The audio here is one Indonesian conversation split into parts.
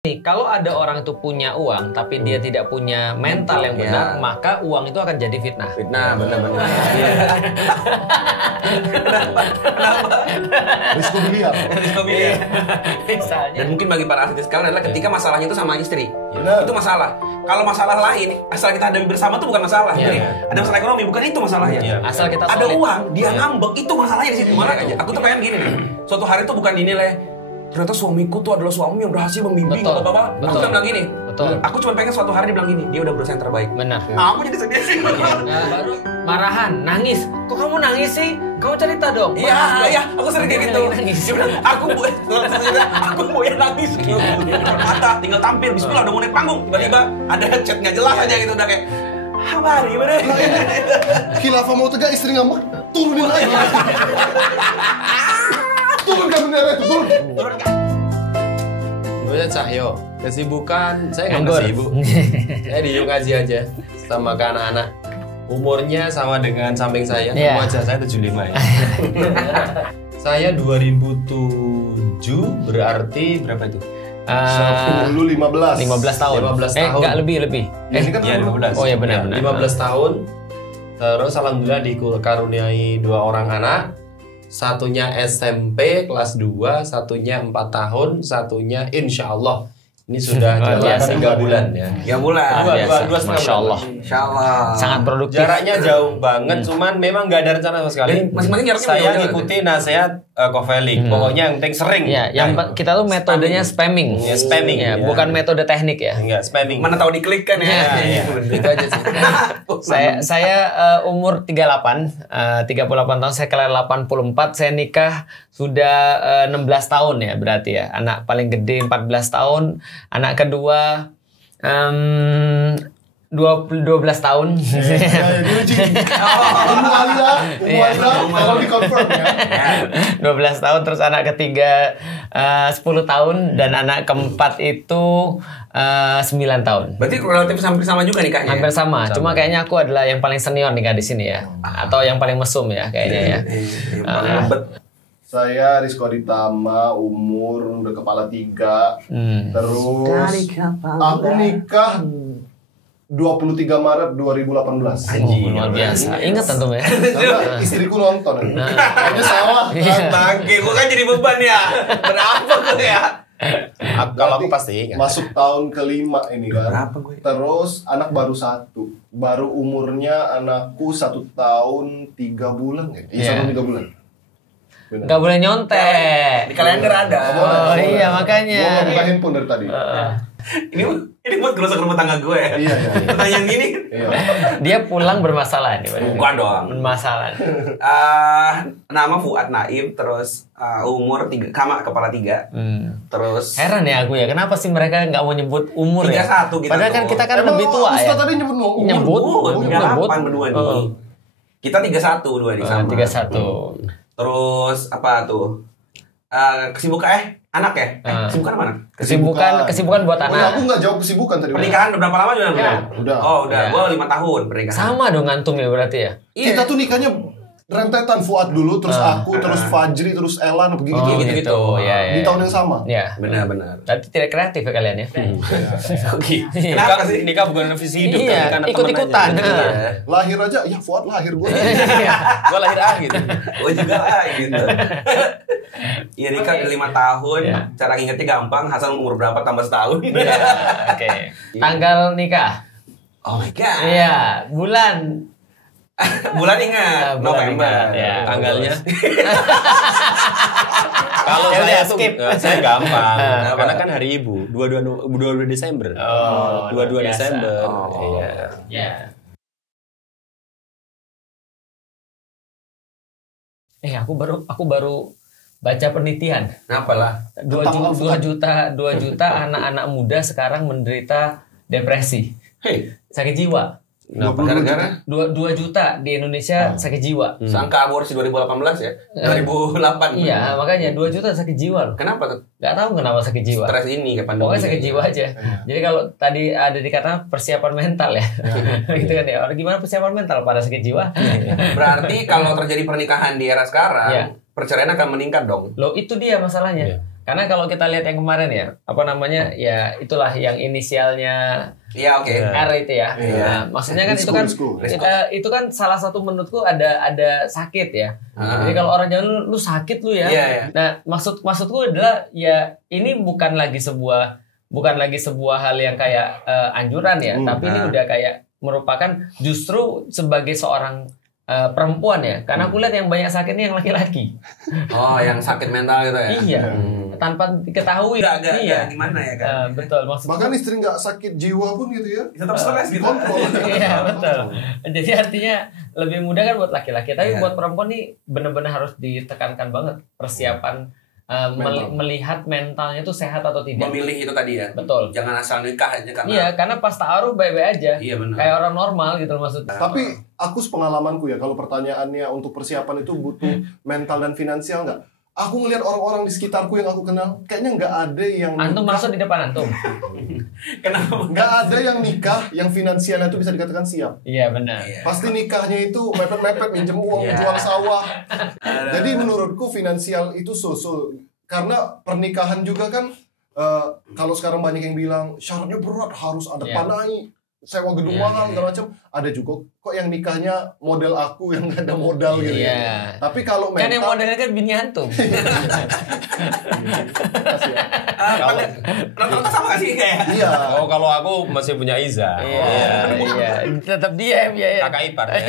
Nih, kalau ada orang itu punya uang tapi dia tidak punya mental yang benar, maka uang itu akan jadi fitnah. Fitnah, benar-benar. Kenapa? Risiko miliar. Misalnya. Dan mungkin bagi para artis sekalian adalah ketika masalahnya itu sama istri. Benar. Itu masalah. Kalau masalah lain, asal kita hadapi bersama itu bukan masalah. Jadi ada masalah ekonomi, bukan itu masalahnya. Asal kita ada solid. uang, dia ngambek, itu masalahnya di situ. Malah aku tuh pengen gini nih. Suatu hari tuh bukan dinilai ternyata suamiku tuh adalah suami yang berhasil membimbing bapak-bapak. Aku kan bilang gini. Betul. Aku cuma pengen suatu hari dia bilang gini, dia udah berusaha yang terbaik. Benar. Aku jadi sedih sih. Baru marahan, nangis. Kok kamu nangis sih? Kamu cerita dong. Iya, aku sering kayak gitu. Nangis. Dia bilang, aku mau yang nangis. Mata, tinggal tampil. Bismillah, udah mau naik panggung. Tiba-tiba ada chat nggak jelas aja gitu, udah kayak habari bener. Khilafah mau tegak, istri ngambek, turunin lagi. Turun kan bendera itu, turun. Gue Cahyo, kesibukan saya nggak Nganggur. sibuk. Saya di ngaji aja sama ke anak-anak. Umurnya sama dengan samping saya, wajah saya 75 ya. Saya 2007 berarti berapa itu? 10, 15 tahun. 15 tahun. Enggak lebih. Ini kan Iya 15. Oh iya benar. 15 tahun. Terus alhamdulillah dikaruniai 2 orang anak. Satunya SMP kelas 2, satunya 4 tahun, satunya insya Allah ini sudah jalan 3 bulan ya. 3 bulan. Dua setengah Masya Allah. bulan. Insya Allah. Sangat produktif. Jaraknya jauh banget, cuman memang nggak ada rencana sama sekali. Masing-masing jaraknya Saya jauh-jauh. ngikuti nasihat Koveling. Pokoknya yang penting sering. Ya, yang kita tuh metodenya spamming. Ya, spamming. Ya, Ya. bukan metode teknik ya. Enggak, spamming. Mana tahu diklik kan ya. Iya, itu aja sih. Saya umur 38 tahun, saya kelahiran 84, saya nikah sudah 16 tahun ya berarti ya. Anak paling gede 14 tahun, anak kedua 12 tahun. Kalau di confirm ya. 12 tahun, terus anak ketiga 10 tahun, dan anak keempat itu 9 tahun. Berarti relatif hampir sama juga nikahnya. Hampir sama, cuma kayaknya aku adalah yang paling senior nikah di sini ya. Atau yang paling mesum ya kayaknya ya. Yang paling lembet. Saya Rizko Aditama, umur udah kepala 3. Terus aku nikah 23 Maret 2018. Anjing. Luar biasa. Ingat tentu ya. Karena istriku nonton. Kayaknya salah. Bangke, gua kan jadi beban ya. Berapa tuh ya? Kalau aku pasti ingat. Masuk tahun kelima ini kan. Berapa gue? Terus anak baru 1. Baru umurnya anakku 1 tahun 3 bulan ya. Iya, 1 tahun 3 bulan. Benar. Gak boleh nyontek. Di kalender ada. Oh iya makanya. Gua nggak buka handphone dari tadi. Ini buat gerusak rumah tangga gue ya. Iya. Pertanyaan gini. Iya. Dia pulang bermasalah nih. Bukan dong. Bermasalah. Nama Fuad Naim, terus umur 3, kepala 3. Terus Heran ya aku ya, kenapa sih mereka nggak mau nyebut umur ya? 31 kita Padahal kan tuh. kita kan Emang lebih tua ya. Ustaz tadi nyebut umur. Nyebut. 38 berdua nih. Kita 31 dua di sama. 31. Terus apa tuh? Kesibukan anak ya? Kesibukan apa anak? Kesibukan buat Oh, anak. aku nggak jawab kesibukan tadi. Pernikahan udah berapa lama juga? Udah. Oh, udah. Ya. Gua 5 tahun pernikahan. Sama dong antum ya berarti ya. Kita tuh nikahnya rentetan, Fuad dulu, terus aku, terus Fajri, terus Elan, begitu. gitu. Ya, Di tahun yang sama. Ya. Benar-benar. Berarti tidak kreatif ya kalian ya. Oke. Kenapa sih? Nikah bukan visi hidup Iya, kan? ikut-ikutan. Lahir aja, ya Fuad lahir gue. Gue lahir gitu. Gue juga lah gitu. Iya, nikah udah 5 tahun. Iya. Cara ngingetnya gampang. Hasan umur berapa tambah setahun. Oke. Tanggal nikah. Oh my god. Iya, bulan. Bulan ingat. Bulan November. ingat, ya. Tanggalnya. Kalau Ya udah, saya tuh skip. saya gampang. Karena kan hari Ibu, 22 Desember. Oh, 22 biasa. Desember. Oh. Iya. Ya. Aku baru baca penelitian. Kenapa lah? 2 juta anak-anak muda sekarang menderita depresi, Hei, sakit jiwa. gara-gara 2 juta di Indonesia sakit jiwa. sangka aborsi 2018 ya? 2008. Iya, makanya 2 juta sakit jiwa loh. Kenapa tuh? Gak tahu kenapa sakit jiwa. Stres ini kayak pandemi. Pokoknya sakit jiwa aja. Jadi kalau tadi ada dikatakan persiapan mental ya. Gitu kan ya. Orang gimana persiapan mental pada sakit jiwa? Berarti kalau terjadi pernikahan di era sekarang, Iya. perceraian akan meningkat dong. Loh itu dia masalahnya. Karena kalau kita lihat yang kemarin ya, apa namanya, ya itulah yang inisialnya Iya, oke. R itu ya. Iya. Nah, maksudnya kan itu kan itu kan salah satu menurutku ada sakit ya. Jadi kalau orang jangan lu sakit lu ya. Iya, iya. Nah, maksudku adalah ya ini bukan lagi sebuah hal yang kayak anjuran ya, tapi ini udah kayak merupakan justru sebagai seorang perempuan ya, karena aku lihat yang banyak sakit ini yang laki-laki. Oh, yang sakit mental gitu ya? Iya, tanpa diketahui. Agak Iya, gimana ya kan? betul. Maksudku, Bahkan istri nggak sakit jiwa pun gitu ya. Tetap stres gitu. Kontrol. iya betul. Jadi artinya lebih mudah kan buat laki-laki, tapi Iya. buat perempuan nih benar-benar harus ditekankan banget persiapan melihat mentalnya itu sehat atau tidak. Memilih itu tadi ya? Betul. Jangan asal nikah aja karena... Iya, karena pas taruh baik-baik aja. Iya, benar. Kayak orang normal gitu loh maksudnya. Tapi aku sepengalamanku ya, kalau pertanyaannya untuk persiapan itu butuh mental dan finansial nggak? Aku ngelihat orang-orang di sekitarku yang aku kenal, kayaknya nggak ada yang Antum masuk di depan antum. Kenapa? nggak ada yang nikah yang finansialnya itu bisa dikatakan siap. Iya benar. Iya. Pasti nikahnya itu mepet-mepet, minjem uang, Iya. jual sawah. Jadi menurutku finansial itu so-so. Karena pernikahan juga kan, kalau sekarang banyak yang bilang syaratnya berat, harus ada Iya. panai, sewa gedung Iya, mahal, segala macam. Ada juga kok yang nikahnya model aku yang nggak ada modal gitu Iya. ya. Tapi kalau Kan yang mental, modelnya kan bini antum. kasih ya. Rata-rata sama gak sih kayak? Iya. Oh, kalau aku masih punya Iza. Iya. Tetap diam ya. Kakak ipar ya.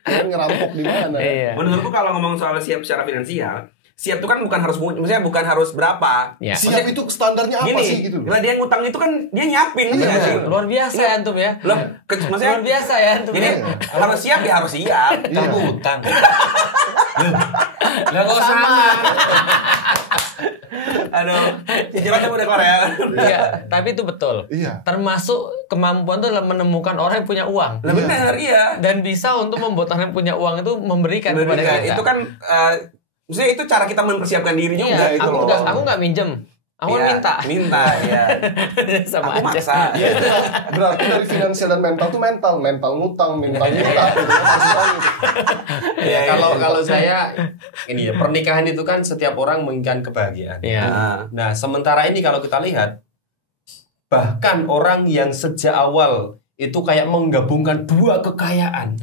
Kalian ngerampok di mana? Iya. Menurutku kalau ngomong soal siap secara finansial, siap itu kan bukan harus, maksudnya bukan harus berapa. Ya. Siap itu standarnya apa Gini, sih gitu? lah dia ngutang itu kan dia nyiapin gitu Iya, nggak sih? Luar biasa ya antum ya. Loh, maksudnya Luar biasa ya antum. jadi ya. harus siap ya harus siap. Iya. Utang. Lah kok sama. Aduh, cicilannya udah kelar ya. Iya, tapi itu betul. Iya. Termasuk kemampuan itu adalah menemukan orang yang punya uang. Lah benar, iya. Dan bisa untuk membuat orang yang punya uang itu memberikan kepada Benar, kita. itu kan maksudnya itu cara kita mempersiapkan diri juga Iya, itu loh. aku nggak minjem. Aku Iya, minta. Minta, ya. Sama Aku aja. maksa. Ya itu berarti dari finansial dan mental tuh mental ngutang, minta gitu. Ya, kalau saya ini ya, pernikahan itu kan setiap orang menginginkan kebahagiaan. Iya. Nah, sementara ini kalau kita lihat, bahkan orang yang sejak awal itu kayak menggabungkan dua kekayaan,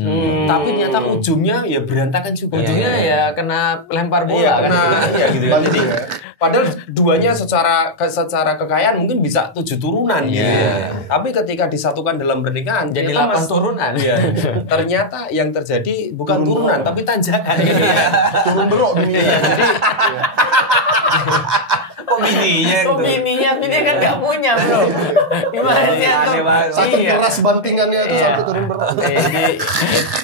tapi ternyata ujungnya ya berantakan juga. Ujungnya ya kena lempar bola Iya, kan. kena, iya gitu ya. Bantu Jadi ya. padahal duanya secara kekayaan mungkin bisa 7 turunan Iya. gitu. Tapi ketika disatukan dalam pernikahan Jadi ternyata 8 turunan. Iya. Ternyata yang terjadi bukan turunan tapi tanjakan. Turun berok dunia. Kok bininya Kok gitu? bininya kan nggak punya bro. Gimana sih antum? Aneh banget. Saking Iya. keras bantingannya itu Iya. sampai turun berok. Jadi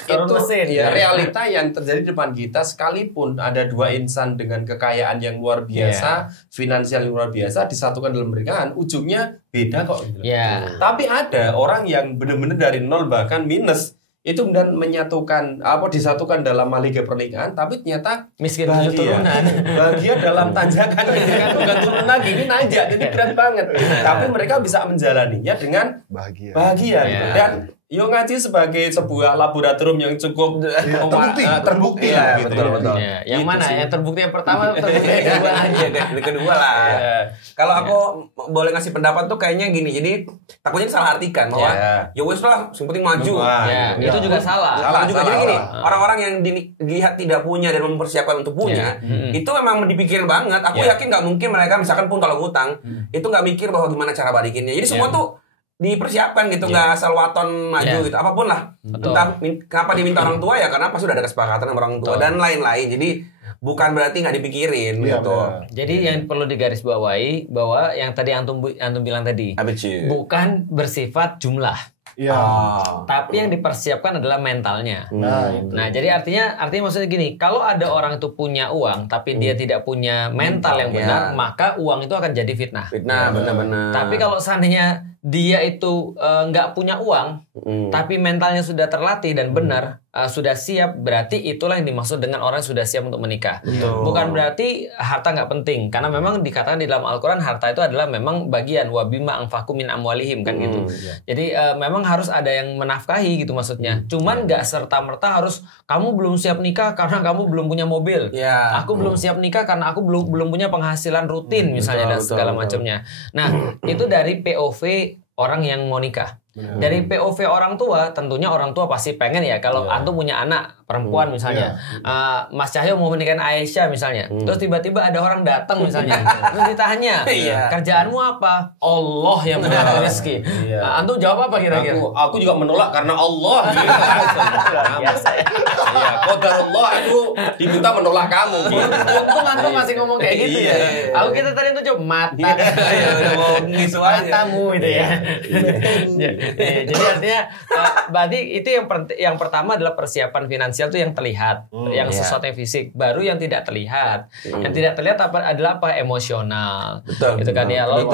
turun Itu mesin. ya realita yang terjadi di depan kita, sekalipun ada dua insan dengan kekayaan yang luar biasa, finansial yang luar biasa disatukan dalam pernikahan, ujungnya beda kok gitu. Ya. Tapi ada orang yang benar-benar dari nol bahkan minus itu kemudian menyatukan disatukan dalam mahligai pernikahan, tapi ternyata Miskin 7 turunan. bahagia dalam tanjakan gitu kan, bukan turun lagi, ini nanjak, ini berat banget. Tapi mereka bisa menjalaninya dengan Bahagia. bahagia Iya. gitu. Dan Yo Ngaji sebagai sebuah laboratorium yang cukup terbukti Iya, gitu. betul. Ya, yang Gitu mana? sih. Yang terbukti yang pertama, terbukti yang kedua aja. Yang kedua lah. Ya. Kalau aku boleh ngasih pendapat tuh kayaknya gini. Jadi takutnya salah artikan bahwa ya wes lah, yang penting maju. Wah, Ya, Iya. itu juga salah. Salah juga. Jadi gini, salah. orang-orang yang dilihat tidak punya dan mempersiapkan untuk punya, itu memang dipikirin banget. Aku yakin nggak mungkin mereka misalkan pun kalau ngutang, itu nggak mikir bahwa gimana cara balikinnya. Jadi semua tuh dipersiapkan gitu, nggak asal waton maju gitu, apapun lah. Betul. Entah kenapa diminta orang tua ya karena pasti udah ada kesepakatan sama orang tua dan lain-lain. Jadi bukan berarti nggak dipikirin Iya, gitu. benar. Jadi yang perlu digarisbawahi bahwa yang tadi antum bilang tadi bukan bersifat jumlah, Iya. tapi yang dipersiapkan adalah mentalnya. Nah, itu. Nah, jadi artinya maksudnya gini, kalau ada orang itu punya uang tapi dia tidak punya mental yang benar, maka uang itu akan jadi fitnah. Fitnah, benar-benar. Tapi kalau seandainya dia itu nggak punya uang, tapi mentalnya sudah terlatih dan benar, sudah siap, berarti itulah yang dimaksud dengan orang yang sudah siap untuk menikah. Bukan berarti harta nggak penting, karena memang dikatakan di dalam Al-Quran harta itu adalah memang bagian wabima angfaku min amwalihim kan gitu. Jadi memang memang harus ada yang menafkahi gitu maksudnya. Cuman nggak serta-merta harus kamu belum siap nikah karena kamu belum punya mobil. Aku belum siap nikah karena aku belum punya penghasilan rutin misalnya dan segala macamnya. Nah, itu dari POV orang yang mau nikah. Dari POV orang tua, tentunya orang tua pasti pengen ya kalau antum punya anak perempuan misalnya, Mas Cahyo mau menikahin Aisyah misalnya, terus tiba-tiba ada orang datang misalnya, terus ditanya, kerjaanmu apa? Allah yang mengatur rezeki. Antum jawab apa kira-kira? Aku juga menolak karena Allah. Biasa ya. Iya, qadarullah aku diminta menolak kamu. Untung antum masih ngomong kayak gitu ya. Aku kita tadi tuh jawab mata, matamu gitu ya. Jadi artinya berarti itu yang pertama adalah persiapan finansial tuh yang terlihat, yang sesuatu yang fisik. Baru yang tidak terlihat. Yang tidak terlihat adalah emosional. Betul. Gitu kan ya. Lalu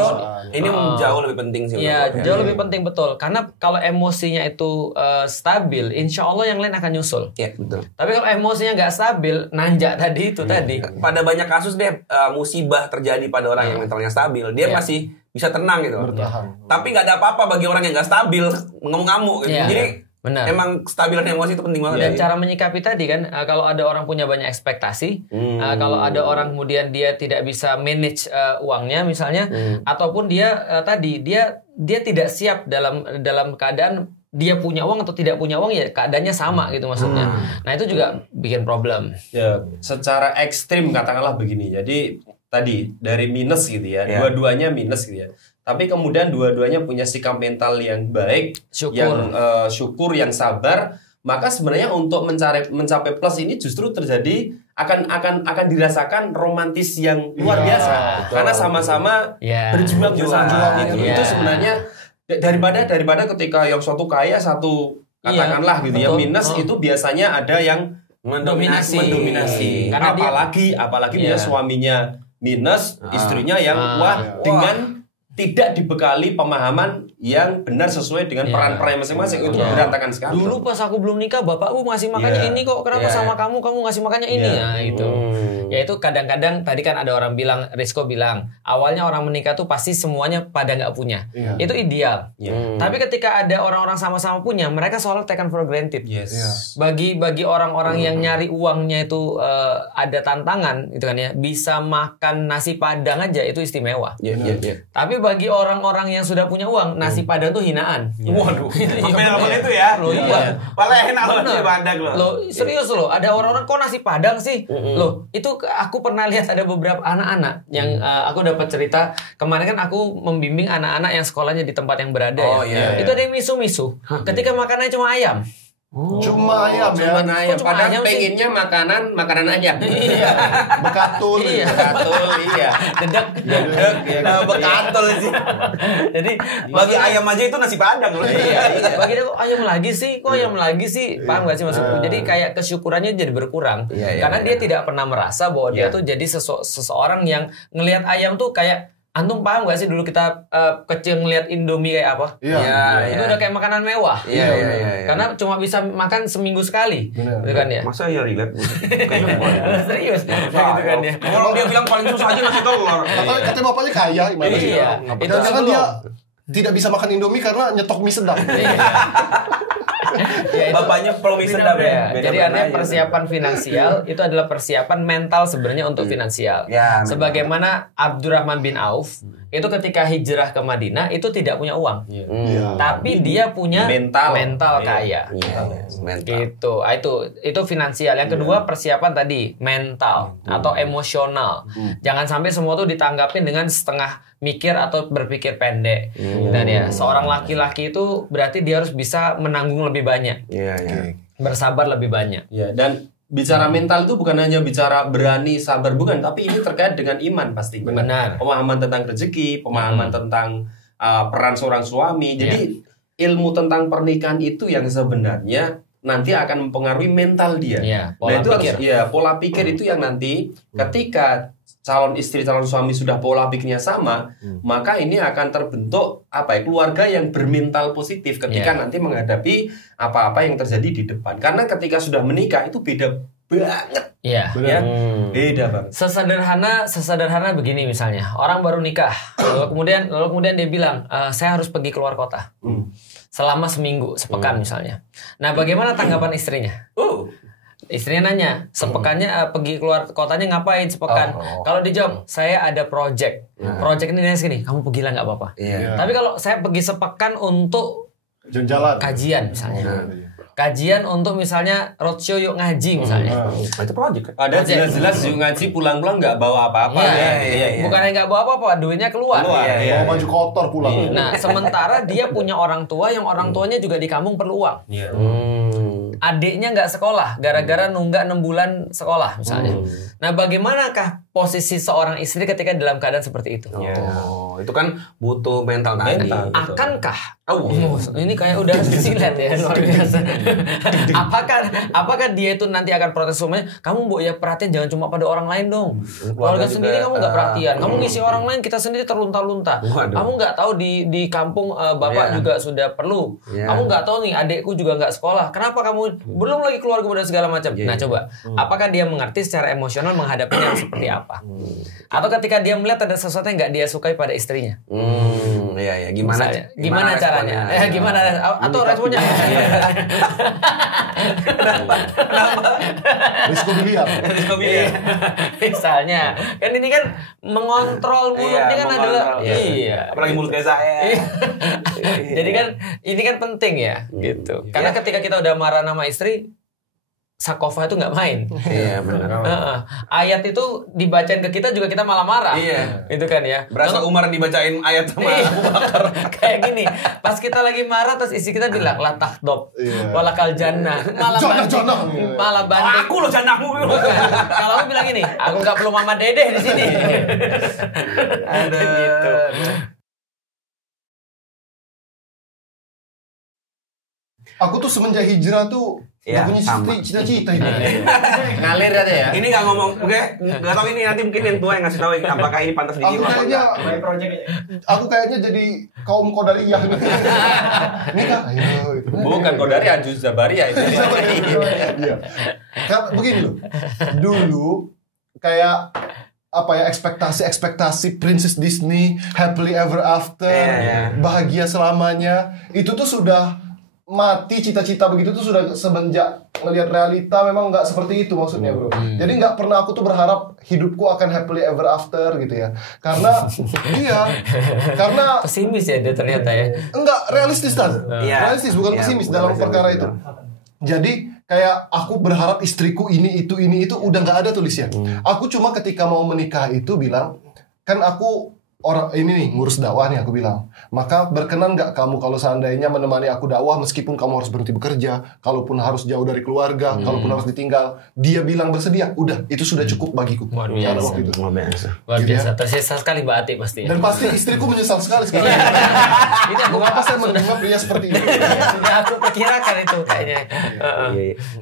ini jauh lebih penting sih. Iya, jauh lebih penting betul. Karena kalau emosinya itu stabil, insya Allah yang lain akan nyusul. Iya, betul. Tapi kalau emosinya nggak stabil, nanjak tadi itu tadi. Pada banyak kasus deh musibah terjadi pada orang yang mentalnya stabil, dia masih bisa tenang gitu. Bertahan. Tapi nggak ada apa-apa bagi orang yang nggak stabil, ngamuk-ngamuk gitu. Jadi benar. emang kestabilan emosi itu penting banget. Dan cara menyikapi tadi kan, kalau ada orang punya banyak ekspektasi, kalau ada orang kemudian dia tidak bisa manage uangnya misalnya, ataupun dia tadi dia tidak siap dalam keadaan dia punya uang atau tidak punya uang, ya keadaannya sama gitu maksudnya. Nah itu juga bikin problem. Ya, secara ekstrim katakanlah begini. Jadi tadi dari minus gitu ya, dua-duanya minus gitu ya. Tapi kemudian dua-duanya punya sikap mental yang baik, syukur, yang sabar. Maka sebenarnya untuk mencapai plus ini justru terjadi akan dirasakan romantis yang luar biasa. Karena sama-sama berjuang bersama. Itu sebenarnya daripada ketika yang satu kaya satu katakanlah gitu ya minus, itu biasanya ada yang mendominasi. Karena apalagi dia suaminya minus, istrinya yang dengan tidak dibekali pemahaman yang benar sesuai dengan peran-peran masing-masing, itu berantakan sekali. Dulu pas aku belum nikah, bapakku ngasih makannya ini kok, kenapa sama kamu ngasih makannya ini? Nah itu. Ya itu kadang-kadang tadi kan ada orang bilang, Rizko bilang, awalnya orang menikah tuh pasti semuanya pada nggak punya. Itu ideal. Tapi ketika ada orang-orang sama-sama punya, mereka soal taken for granted. Bagi orang-orang yang nyari uangnya itu ada tantangan gitu kan ya, bisa makan nasi padang aja itu istimewa. Tapi bagi orang-orang yang sudah punya uang, nasi padang tuh hinaan. Waduh. Sampai level itu ya. Paling enak loh nasi padang loh. Loh, serius loh, ada orang-orang kok nasi padang sih? Loh, itu aku pernah lihat ada beberapa anak-anak yang aku dapat cerita. Kemarin kan aku membimbing anak-anak yang sekolahnya di tempat yang berada Itu ada yang misu-misu. Ketika makanannya cuma ayam. Cuma ayam ya. Padahal pengennya makanan ayam. Bekatul. Dedek. Bekatul sih. Jadi bagi ayam aja itu nasi padang loh. Bagi dia kok ayam lagi sih. Paham gak sih maksudku? Jadi kayak kesyukurannya jadi berkurang. Karena dia tidak pernah merasa bahwa dia tuh jadi seseorang yang ngelihat ayam tuh kayak, antum paham gak sih dulu kita kecil ngeliat Indomie kayak apa? Itu udah kayak makanan mewah. Karena cuma bisa makan seminggu sekali. Gitu kan ya? Masa ya relate? Serius. Gitu kan ya? Kalau dia bilang paling susah aja nasi telur. Katanya bapaknya kaya gimana sih? Itu jangan dia tidak bisa makan Indomie karena nyetok mie sedap. Bapaknya pro mie sedap ya. Jadi artinya persiapan finansial itu adalah persiapan mental sebenarnya untuk finansial. Sebagaimana Abdurrahman bin Auf itu ketika hijrah ke Madinah itu tidak punya uang, tapi dia punya mental kaya. Gitu. Itu finansial. Yang kedua persiapan tadi mental atau emosional. Jangan sampai semua tuh ditanggapin dengan setengah mikir atau berpikir pendek. Dan ya seorang laki-laki itu berarti dia harus bisa menanggung lebih banyak. Bersabar lebih banyak. Dan bicara mental itu bukan hanya bicara berani, sabar, bukan, tapi ini terkait dengan iman pasti. Benar. Pemahaman tentang rezeki, pemahaman tentang peran seorang suami. Jadi ilmu tentang pernikahan itu yang sebenarnya nanti akan mempengaruhi mental dia. Pola pikir itu yang nanti ketika calon istri, calon suami sudah pola pikirnya sama, maka ini akan terbentuk keluarga yang bermental positif ketika nanti menghadapi apa-apa yang terjadi di depan. Karena ketika sudah menikah itu beda banget. Beda banget. Sesederhana begini misalnya, orang baru nikah, lalu kemudian dia bilang, saya harus pergi keluar kota. selama seminggu, sepekan misalnya. Nah, bagaimana tanggapan istrinya? Istrinya nanya, sepekannya pergi keluar kotanya ngapain sepekan? Kalau dijawab, saya ada project. Project ini segini, kamu pergilah nggak apa-apa. Tapi kalau saya pergi sepekan untuk jalan kajian misalnya. Kajian untuk misalnya roadshow yuk ngaji misalnya. Itu project. Ada jelas-jelas yuk ngaji pulang-pulang nggak bawa apa-apa. Bukannya nggak bawa apa-apa, duitnya keluar. bawa baju kotor pulang. Nah, sementara dia punya orang tua yang orang tuanya juga di kampung perlu uang. Adiknya nggak sekolah gara-gara nunggak 6 bulan sekolah misalnya. Nah, bagaimanakah posisi seorang istri ketika dalam keadaan seperti itu? Itu kan butuh mental tadi. Akankah? Ini kayak udah silet ya, luar biasa. Apakah dia itu nanti akan protes suaminya? Kamu mbok ya perhatian jangan cuma pada orang lain dong. Keluarga sendiri kamu nggak perhatian. Kamu ngisi orang lain, kita sendiri terlunta-lunta. Kamu nggak tahu di kampung bapak juga sudah perlu. Kamu nggak tahu nih adikku juga nggak sekolah. Kenapa kamu belum lagi keluarga dan segala macam? Nah coba, apakah dia mengerti secara emosional menghadapinya seperti apa? Atau ketika dia melihat ada sesuatu yang nggak dia sukai pada istrinya? Gimana caranya? Gimana? Atau responnya? Kenapa? Risiko biliar. Misalnya, kan ini kan mengontrol mulutnya kan adalah apalagi mulut kayak saya. Jadi kan ini kan penting ya, gitu. Karena ketika kita udah marah sama istri, Sakofa itu nggak main. Iya benar. Ayat itu dibacain ke kita juga kita malah marah. Itu kan ya. Berasa Umar dibacain ayat sama Abu Bakar. Kayak gini. Pas kita lagi marah terus istri kita bilang la tahdab walakal jannah. Malah banding. Aku loh jannahmu. Kalau aku bilang gini, aku nggak perlu mama dedeh di sini. Ada gitu. Aku tuh semenjak hijrah tuh gak punya cita-cita ini. Ngalir aja ya. Ini gak ngomong, gak tau ini nanti mungkin yang tua yang ngasih tahu apakah ini pantas ditiru apa enggak. Aku kayaknya jadi kaum Qadariyah nih. Nikah, ayo. Bukan Qadariyah, Juz Zabariyah itu. Iya. Begini loh. Dulu kayak ekspektasi Princess Disney, happily ever after, bahagia selamanya, itu tuh sudah mati. Cita-cita begitu tuh sudah semenjak ngelihat realita memang nggak seperti itu maksudnya bro. Jadi nggak pernah aku tuh berharap hidupku akan happily ever after gitu ya. Karena karena pesimis ya dia ternyata ya. Enggak realistis kan? Realistis bukan pesimis dalam perkara itu. Jadi kayak aku berharap istriku ini itu udah nggak ada tulisnya. Aku cuma ketika mau menikah itu bilang, kan aku orang ini nih ngurus dakwah nih, aku bilang, maka berkenan nggak kamu kalau seandainya menemani aku dakwah meskipun kamu harus berhenti bekerja, kalaupun harus jauh dari keluarga, kalaupun harus ditinggal. Dia bilang bersedia, udah itu sudah cukup bagiku. Luar biasa. Tersisa sekali Mbak Ati pasti. Dan pasti istriku menyesal sekali sekarang. Ini aku apa saya menerima pria seperti ini? Sudah aku perkirakan itu kayaknya.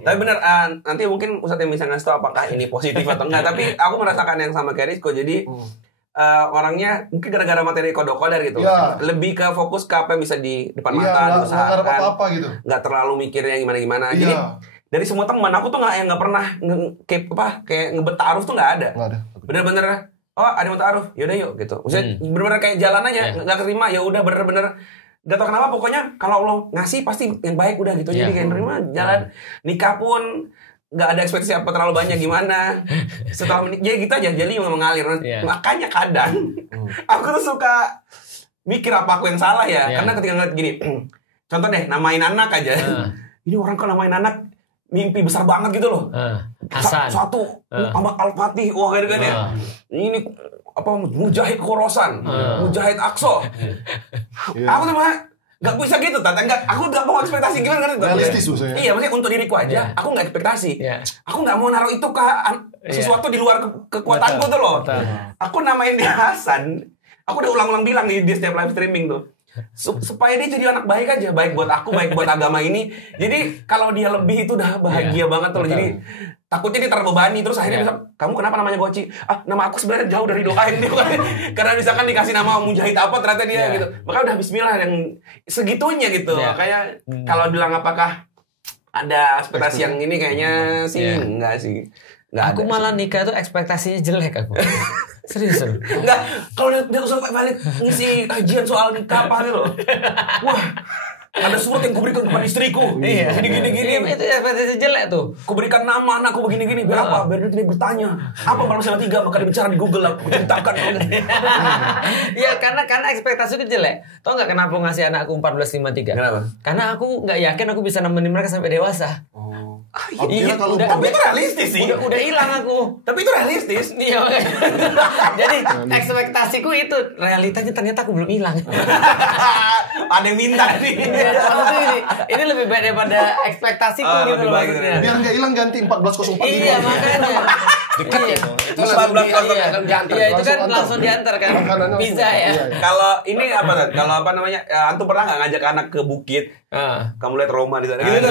Tapi benar, nanti mungkin Ustadz yang bisa ngasih tahu apakah ini positif atau enggak. Tapi aku merasakan yang sama kayak Rizko. Jadi orangnya mungkin gara-gara materi kodok-kodar gitu, lebih ke fokus ke apa yang bisa di depan mata, diusahakan, apa gitu, nggak terlalu mikirnya gimana-gimana. Jadi dari semua teman aku tuh nggak pernah kayak ngebet taruh tuh nggak ada. Bener-bener ada mau taruh, yaudah yuk gitu. Maksudnya bener-bener kayak jalan aja, nggak terima ya udah bener-bener. Gak tau kenapa pokoknya kalau Allah ngasih pasti yang baik udah gitu. Jadi kayak nerima jalan. Nikah pun nggak ada ekspektasi apa terlalu banyak gimana. Setelah ya gitu aja, jadi memang mengalir. Makanya kadang aku tuh suka mikir apa aku yang salah ya. Karena ketika ngeliat gini, contoh deh namain anak aja. Ini orang kok namain anak mimpi besar banget gitu loh. Hasan. Satu sama Al-Fatih, wah kayak gitu ya. Ini apa Mujahid Khorasan, Mujahid Aqsa. Aku tuh mah nggak bisa gitu, tante. Aku nggak mau ekspektasi gimana kan? Realistis maksudnya. Iya, maksudnya untuk diriku aja. Aku nggak ekspektasi. Aku nggak mau naruh itu ke sesuatu di luar kekuatanku tuh loh. Aku namain dia Hasan. Aku udah ulang-ulang bilang nih di setiap live streaming tuh. Supaya dia jadi anak baik aja, baik buat aku, baik buat agama ini. Jadi kalau dia lebih itu udah bahagia banget tuh. Jadi takutnya dia terbebani terus akhirnya bisa, kamu kenapa namanya Goci? Nama aku sebenarnya jauh dari doain nih. Karena misalkan dikasih nama Mujahid apa ternyata dia gitu. Maka udah bismillah yang segitunya gitu. Makanya kalau bilang apakah ada ekspektasi yang ini kayaknya sih enggak sih. Aku malah nikah tuh ekspektasinya jelek aku. Serius. Enggak, kalau dia usul balik ngisi kajian soal nikah apa gitu loh. Wah, ada surat yang kuberikan kepada istriku. Iya. Gini. Itu ekspektasi jelek tuh. Kuberikan nama anakku begini-gini. Biar apa? Biar dia tidak bertanya. Apa masalah 3? Maka dibicara di Google. Aku ceritakan. Iya, karena ekspektasi itu jelek. Tau nggak kenapa aku ngasih anakku 1453? Kenapa? Karena aku nggak yakin aku bisa nemenin mereka sampai dewasa. Iya, kalau Tapi itu realistis sih. Udah hilang aku. Tapi itu realistis. Iya, makanya. Jadi ekspektasiku itu, realitanya ternyata aku belum hilang. Ada yang minta nih. Iya, maksudnya ini lebih baik daripada ekspektasiku gitu lebih loh baik maksudnya. biar nggak hilang ganti 1404 Iya, makanya. Dekat Iya. Itu langsung diantar. Iya, itu kan Langsung langsung diantar kan. Makanannya langsung Bisa ya. diantar, iya. Kalau ini apa Tad? Kalau apa namanya? Antum pernah nggak ngajak anak ke bukit? Kamu lihat Roma di sana gitu.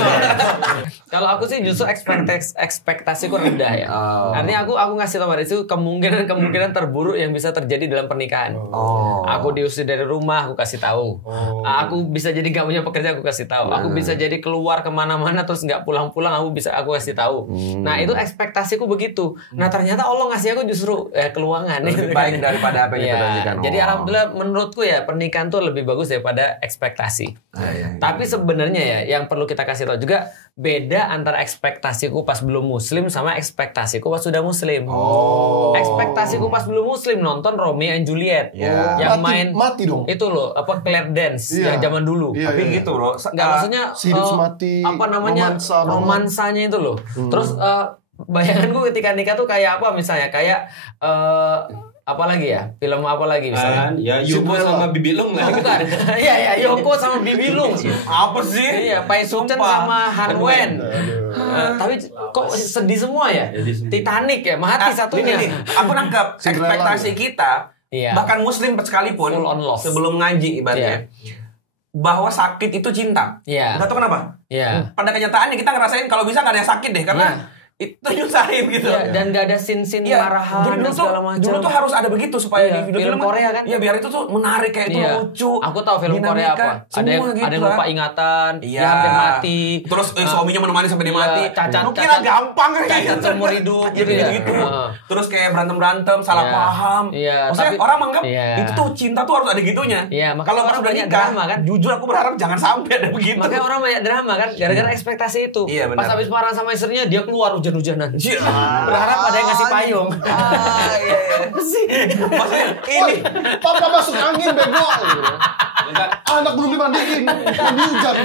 Kalau aku sih justru ekspektasiku rendah ya. Artinya aku ngasih tau itu kemungkinan terburuk yang bisa terjadi dalam pernikahan. Aku diusir dari rumah, aku kasih tahu. Aku bisa jadi nggak punya pekerjaan, aku kasih tahu. Aku bisa jadi keluar kemana-mana terus nggak pulang-pulang, aku kasih tahu. Nah itu ekspektasiku begitu. Nah ternyata Allah ngasih aku justru keluangan. Lebih baik daripada apa yang kita janjikan. Jadi alhamdulillah menurutku ya pernikahan tuh lebih bagus daripada ekspektasi. Tapi sebenarnya ya yang perlu kita kasih tahu juga beda antara ekspektasiku pas belum muslim sama ekspektasiku pas sudah muslim. Ekspektasiku pas belum muslim nonton Romeo and Juliet yang mati dong. itu loh apa Claire Dance yang zaman dulu. Iya, Tapi iya. gitu bro. Nggak maksudnya Sirius mati, apa namanya romansanya itu loh. Terus bayanganku ketika nikah tuh kayak apa misalnya kayak apa lagi ya film apa lagi misalnya Ya Yoko sama Bibi Lung lah. bukan iya Yoko sama Bibi Lung Apa sih? iya Pai Sucen sama Han Wen. Tapi kok sedih semua ya Titanic ya mati satunya. Ini, aku nangkep ekspektasi kita bahkan muslim sekalipun Full on love. sebelum ngaji ibaratnya bahwa sakit itu cinta. Nggak tahu kenapa. Pada kenyataannya kita ngerasain kalau bisa nggak ada yang sakit deh karena itu nyusahin gitu. Dan gak ada scene marahan dan segala macam. Dulu tuh harus ada begitu supaya di film Korea kan. Iya biar itu tuh menarik kayak itu lucu. Aku tahu film Korea apa. Ada yang lupa ingatan, dia hampir mati. Terus suaminya menemani sampai dia mati. Lu kira cacat gampang cacat seumur hidup gitu. Terus kayak berantem salah paham. Maksudnya orang menganggap itu tuh cinta tuh harus ada gitunya. Kalau pas udah nikah kan, jujur aku berharap jangan sampai ada begitu. Makanya orang banyak drama kan gara-gara ekspektasi itu. Pas habis marah sama istrinya dia keluar hujan-hujanan. Berharap ada yang ngasih payung. Apa sih? Maksudnya ini Papa masuk angin bego. Anak belum dimandiin, mandi hujan.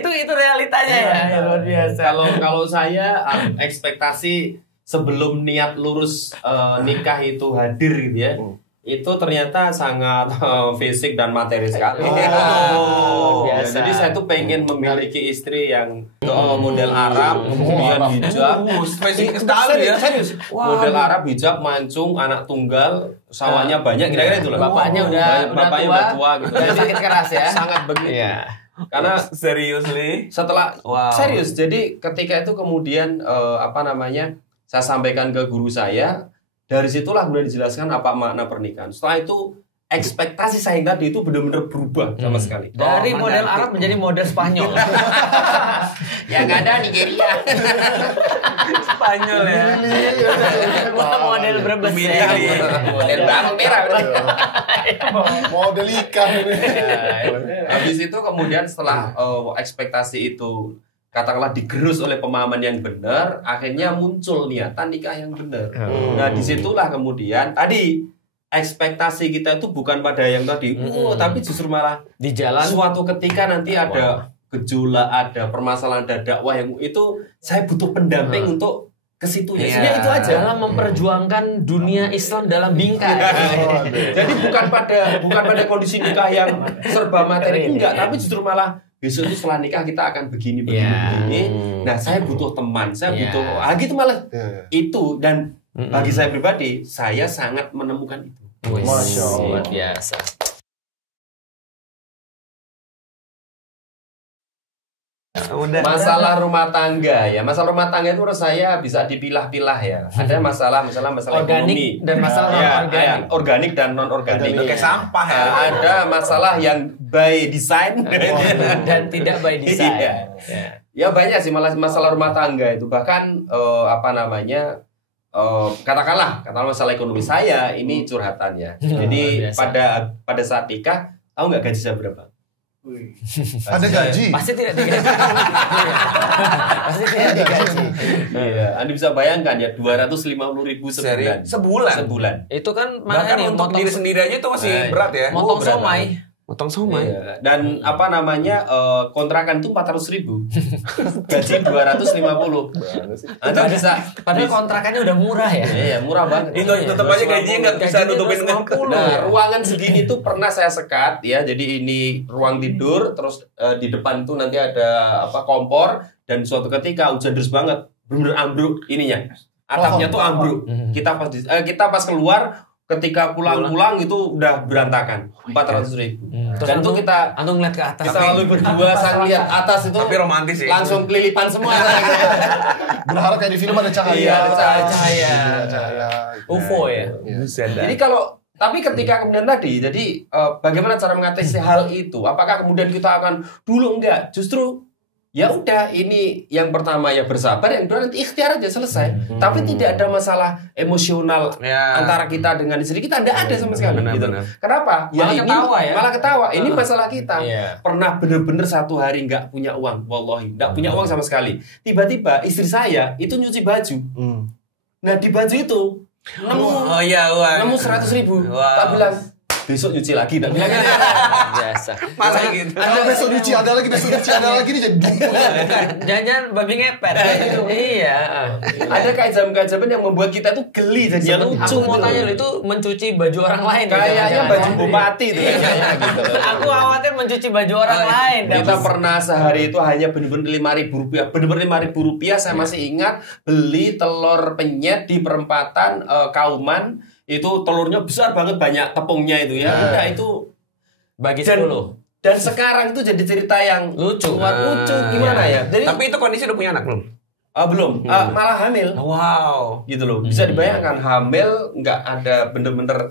Itu realitanya ya. Luar biasa. Kalau saya ekspektasi sebelum niat lurus nikah itu hadir gitu ya. Itu ternyata sangat fisik dan materi sekali. Biasa. Jadi saya tuh pengen memiliki istri yang model Arab, kemudian hijab, spesifik sekali ya. Serius. Model Arab, hijab, mancung, anak tunggal, sawahnya banyak, kira-kira itu lah. Bapaknya udah tua gitu. Udah sakit keras ya. Sangat begitu. Karena seriously setelah serius, jadi ketika itu kemudian saya sampaikan ke guru saya. Dari situlah kemudian dijelaskan apa makna pernikahan. Setelah itu ekspektasi saya tadi itu benar-benar berubah sama sekali. Dari model Arab menjadi model Spanyol. Yang ada Nigeria. Spanyol ya. Model Brebes ya. Model bawang merah. Model ikan ini. Habis itu kemudian setelah ekspektasi itu katakanlah digerus oleh pemahaman yang benar, akhirnya muncul niatan nikah yang benar. Nah, disitulah kemudian tadi ekspektasi kita itu bukan pada yang tadi, tapi justru malah di jalan suatu ketika nanti ada gejolak, ada permasalahan, ada dakwah yang itu saya butuh pendamping untuk ke situ ya. Sebenarnya itu aja dalam memperjuangkan dunia Islam dalam bingkai. Jadi bukan pada kondisi nikah yang serba materi enggak, tapi justru malah besok itu setelah nikah kita akan begini. Nah, saya butuh teman, saya butuh gitu malah itu dan bagi saya pribadi, saya sangat menemukan itu. Masya Allah. Biasa. Masalah rumah tangga ya, masalah rumah tangga itu menurut saya bisa dipilah-pilah ya. Ada masalah organik ekonomi dan masalah non-organik. Organik dan non organik. Kayak sampah ya. Ada masalah yang by design dan tidak by design. Ya banyak sih masalah rumah tangga itu, bahkan katakanlah masalah ekonomi saya ini curhatannya. Jadi pada saat nikah, tahu nggak gaji saya berapa? Ada gaji. Pasti tidak digaji. Pasti tidak digaji. Iya, Anda bisa bayangkan ya 250.000 sebulan. Itu kan Bahkan makanya untuk diri sendiri aja itu masih berat ya. motong berat somai. Motong somai. Iya. Dan apa namanya kontrakan itu 400.000, gaji 250. Anda bisa Padahal kontrakannya udah murah ya. Iya, murah banget. Itu tetap aja gajinya nggak bisa Gajinya nutupin dengan 250. Nah, ruangan segini tuh pernah saya sekat ya. Jadi ini ruang tidur, terus di depan tuh nanti ada kompor, dan suatu ketika hujan deras banget, bener-bener ambruk ininya. Atapnya tuh ambruk. Kita pas keluar, ketika pulang itu udah berantakan, 400.000. Dan itu kita ngeliat ke atas. kita lalu berdua sang lihat atas itu, Tapi romantis sih. langsung kelilipan semua. Berharap kayak di film ada cahaya. Iya, ada cahaya. Cahaya. UFO ya. Jadi tapi ketika kemudian tadi, jadi bagaimana cara mengatasi hal itu? Apakah kemudian kita akan dulu enggak? Justru ya udah, ini yang pertama ya bersabar, yang kedua nanti ikhtiar aja, selesai. Tapi tidak ada masalah emosional antara kita dengan istri kita, tidak ada sama sekali. Gitu. Kenapa? Malah ketawa ya. Malah ketawa. Ini masalah kita. Pernah bener-bener satu hari nggak punya uang, wallahi nggak punya uang sama sekali. Tiba-tiba istri saya itu nyuci baju. Nah di baju itu nemu 100.000. Tak bilang besok nyuci lagi, tak bilang Biasa. Malah gitu. Ada besok nyuci, ada lagi besok nyuci, ada lagi nih jadi. Jangan babi ngepet. Iya. Ada keajaiban-keajaiban yang membuat kita tuh geli jadi Yang lucu. aku mau tanya lu itu mencuci baju orang lain. Kayaknya baju bupati tuh kayaknya gitu. Aku khawatir mencuci baju orang lain. Kita pernah sehari itu hanya bener-bener 5.000 rupiah. Bener-bener 5.000 rupiah, saya masih ingat, beli telur penyet di perempatan Kauman. Itu telurnya besar banget, banyak tepungnya itu ya. Udah itu bagi 10. Dan sekarang itu jadi cerita yang Lucu. lucu gimana ya? Jadi Tapi itu kondisi udah punya anak belum? belum, malah hamil. Wow. Gitu loh. Bisa dibayangkan hamil, nggak ada bener-bener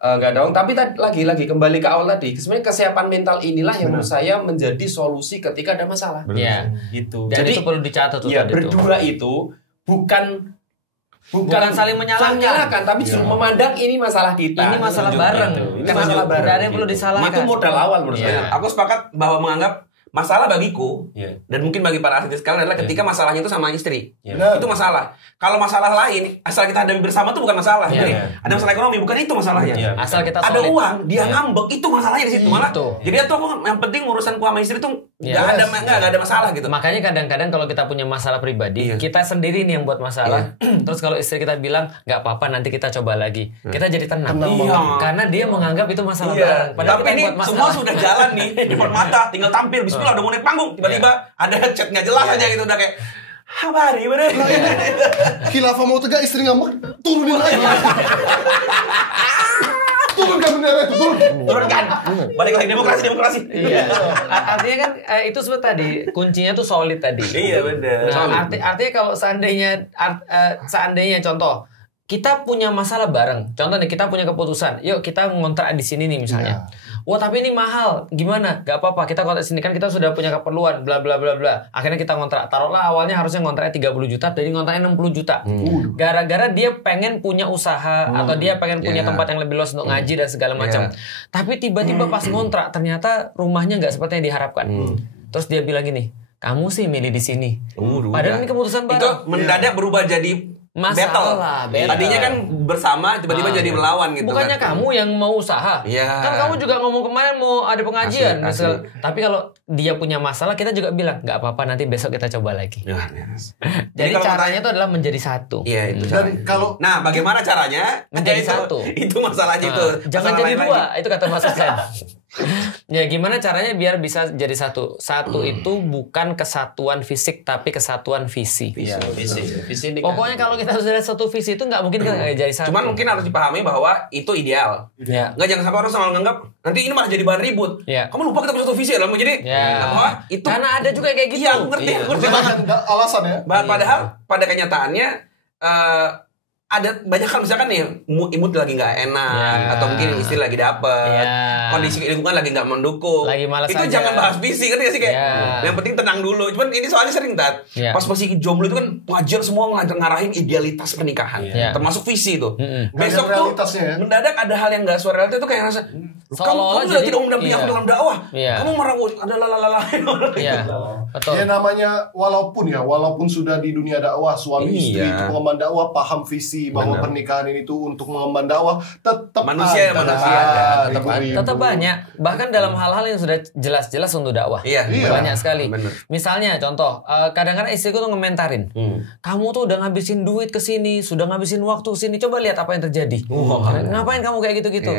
nggak ada uang. Tapi lagi kembali ke awal tadi, sebenarnya kesiapan mental inilah yang menurut saya menjadi solusi ketika ada masalah. Iya. Gitu. Dan Jadi itu perlu dicatat tuh ya, tadi tuh. berdua itu bukan saling menyalahkan, tapi justru memandang ini masalah kita. Ini masalah bareng. Ini Karena masalah bareng. tidak ada yang perlu disalahkan. Itu modal awal menurut saya. Aku sepakat bahwa menganggap masalah bagiku dan mungkin bagi para artis sekalian adalah ketika masalahnya itu sama istri. Itu masalah. Kalau masalah lain asal kita hadapi bersama itu bukan masalah. Jadi ada masalah ekonomi, bukan itu masalahnya. Asal kita ada solid. uang, dia ngambek, itu masalahnya di situ malah. Jadi itu aku yang penting urusanku sama istri itu nggak ada masalah gitu. Makanya kadang-kadang kalau kita punya masalah pribadi, kita sendiri nih yang buat masalah. Terus kalau istri kita bilang nggak apa-apa, nanti kita coba lagi, kita jadi tenang. Karena dia menganggap itu masalah bareng. Padahal Tapi kita ini buat masalah. semua sudah jalan nih di depan mata, tinggal tampil. Bismillah udah mau naik panggung, tiba-tiba ada chat nggak jelas aja gitu, udah kayak habari bener. Khilafah mau tegak, istri ngambek, turunin lagi. Turunkan bendera itu, Turunkan. Balik lagi demokrasi. Iya. Artinya kan itu sebut tadi kuncinya tuh solid tadi. Iya benar. Nah, artinya kalau seandainya contoh kita punya masalah bareng. Contoh nih, kita punya keputusan, yuk kita ngontrak di sini nih misalnya. Wah tapi ini mahal, gimana? Gak apa-apa, kita kontrak sini kan kita sudah punya keperluan, bla bla bla bla. Akhirnya kita ngontrak. Taruhlah awalnya harusnya ngontraknya 30 juta, jadi ngontraknya 60 juta. Gara-gara dia pengen punya usaha atau dia pengen punya tempat yang lebih luas untuk ngaji dan segala macam. Tapi tiba-tiba pas ngontrak ternyata rumahnya nggak seperti yang diharapkan. Terus dia bilang gini, kamu sih milih di sini. Padahal ini keputusan bareng. Itu mendadak berubah jadi masalah. Tadinya kan bersama, tiba-tiba jadi melawan gitu. Bukannya kan. kamu yang mau usaha. Kan kamu juga ngomong kemarin mau ada pengajian. Asli. Tapi kalau dia punya masalah, kita juga bilang nggak apa-apa, nanti besok kita coba lagi. Jadi kalau caranya itu adalah menjadi satu. Iya itu. Dan kalau bagaimana caranya menjadi itu, satu. Itu masalahnya itu. Jangan Masalah jadi lain dua, lagi. itu kata Mas Hussein. Ya gimana caranya biar bisa jadi satu. Satu itu bukan kesatuan fisik tapi kesatuan visi. Iya, visi ini kan. Pokoknya kalau kita sudah satu visi itu nggak mungkin kan jadi satu. Cuman mungkin harus dipahami bahwa itu ideal. Nggak, jangan sampai orang selalu menganggap nanti ini malah jadi bahan ribut. Kamu lupa kita punya satu visi dalam jadi. Bahwa itu karena ada juga kayak gitu. Iya, aku ngerti. alasan ya. Padahal pada kenyataannya ada banyak hal misalkan nih mood lagi nggak enak atau mungkin istri lagi dapet kondisi lingkungan lagi nggak mendukung itu aja. Jangan bahas visi kan sih kayak yang penting tenang dulu. Cuman ini soalnya sering pas masih jomblo itu kan pengajian semua ngarahin idealitas pernikahan termasuk visi itu besok tuh mendadak ada hal yang nggak sesuai realitas itu kayak rasa kamu sudah tidak mendampingi aku dalam dakwah kamu merawat ada lalala betul. Ya namanya walaupun sudah di dunia dakwah suami istri itu pengemban dakwah paham visi bahwa pernikahan ini tuh untuk mengemban dakwah tetap manusia tetap banyak bahkan dalam hal-hal yang sudah jelas-jelas untuk dakwah banyak sekali. Misalnya contoh kadang-kadang istriku tuh ngomentarin kamu tuh udah ngabisin duit ke sini sudah ngabisin waktu ke sini coba lihat apa yang terjadi ngapain kamu kayak gitu-gitu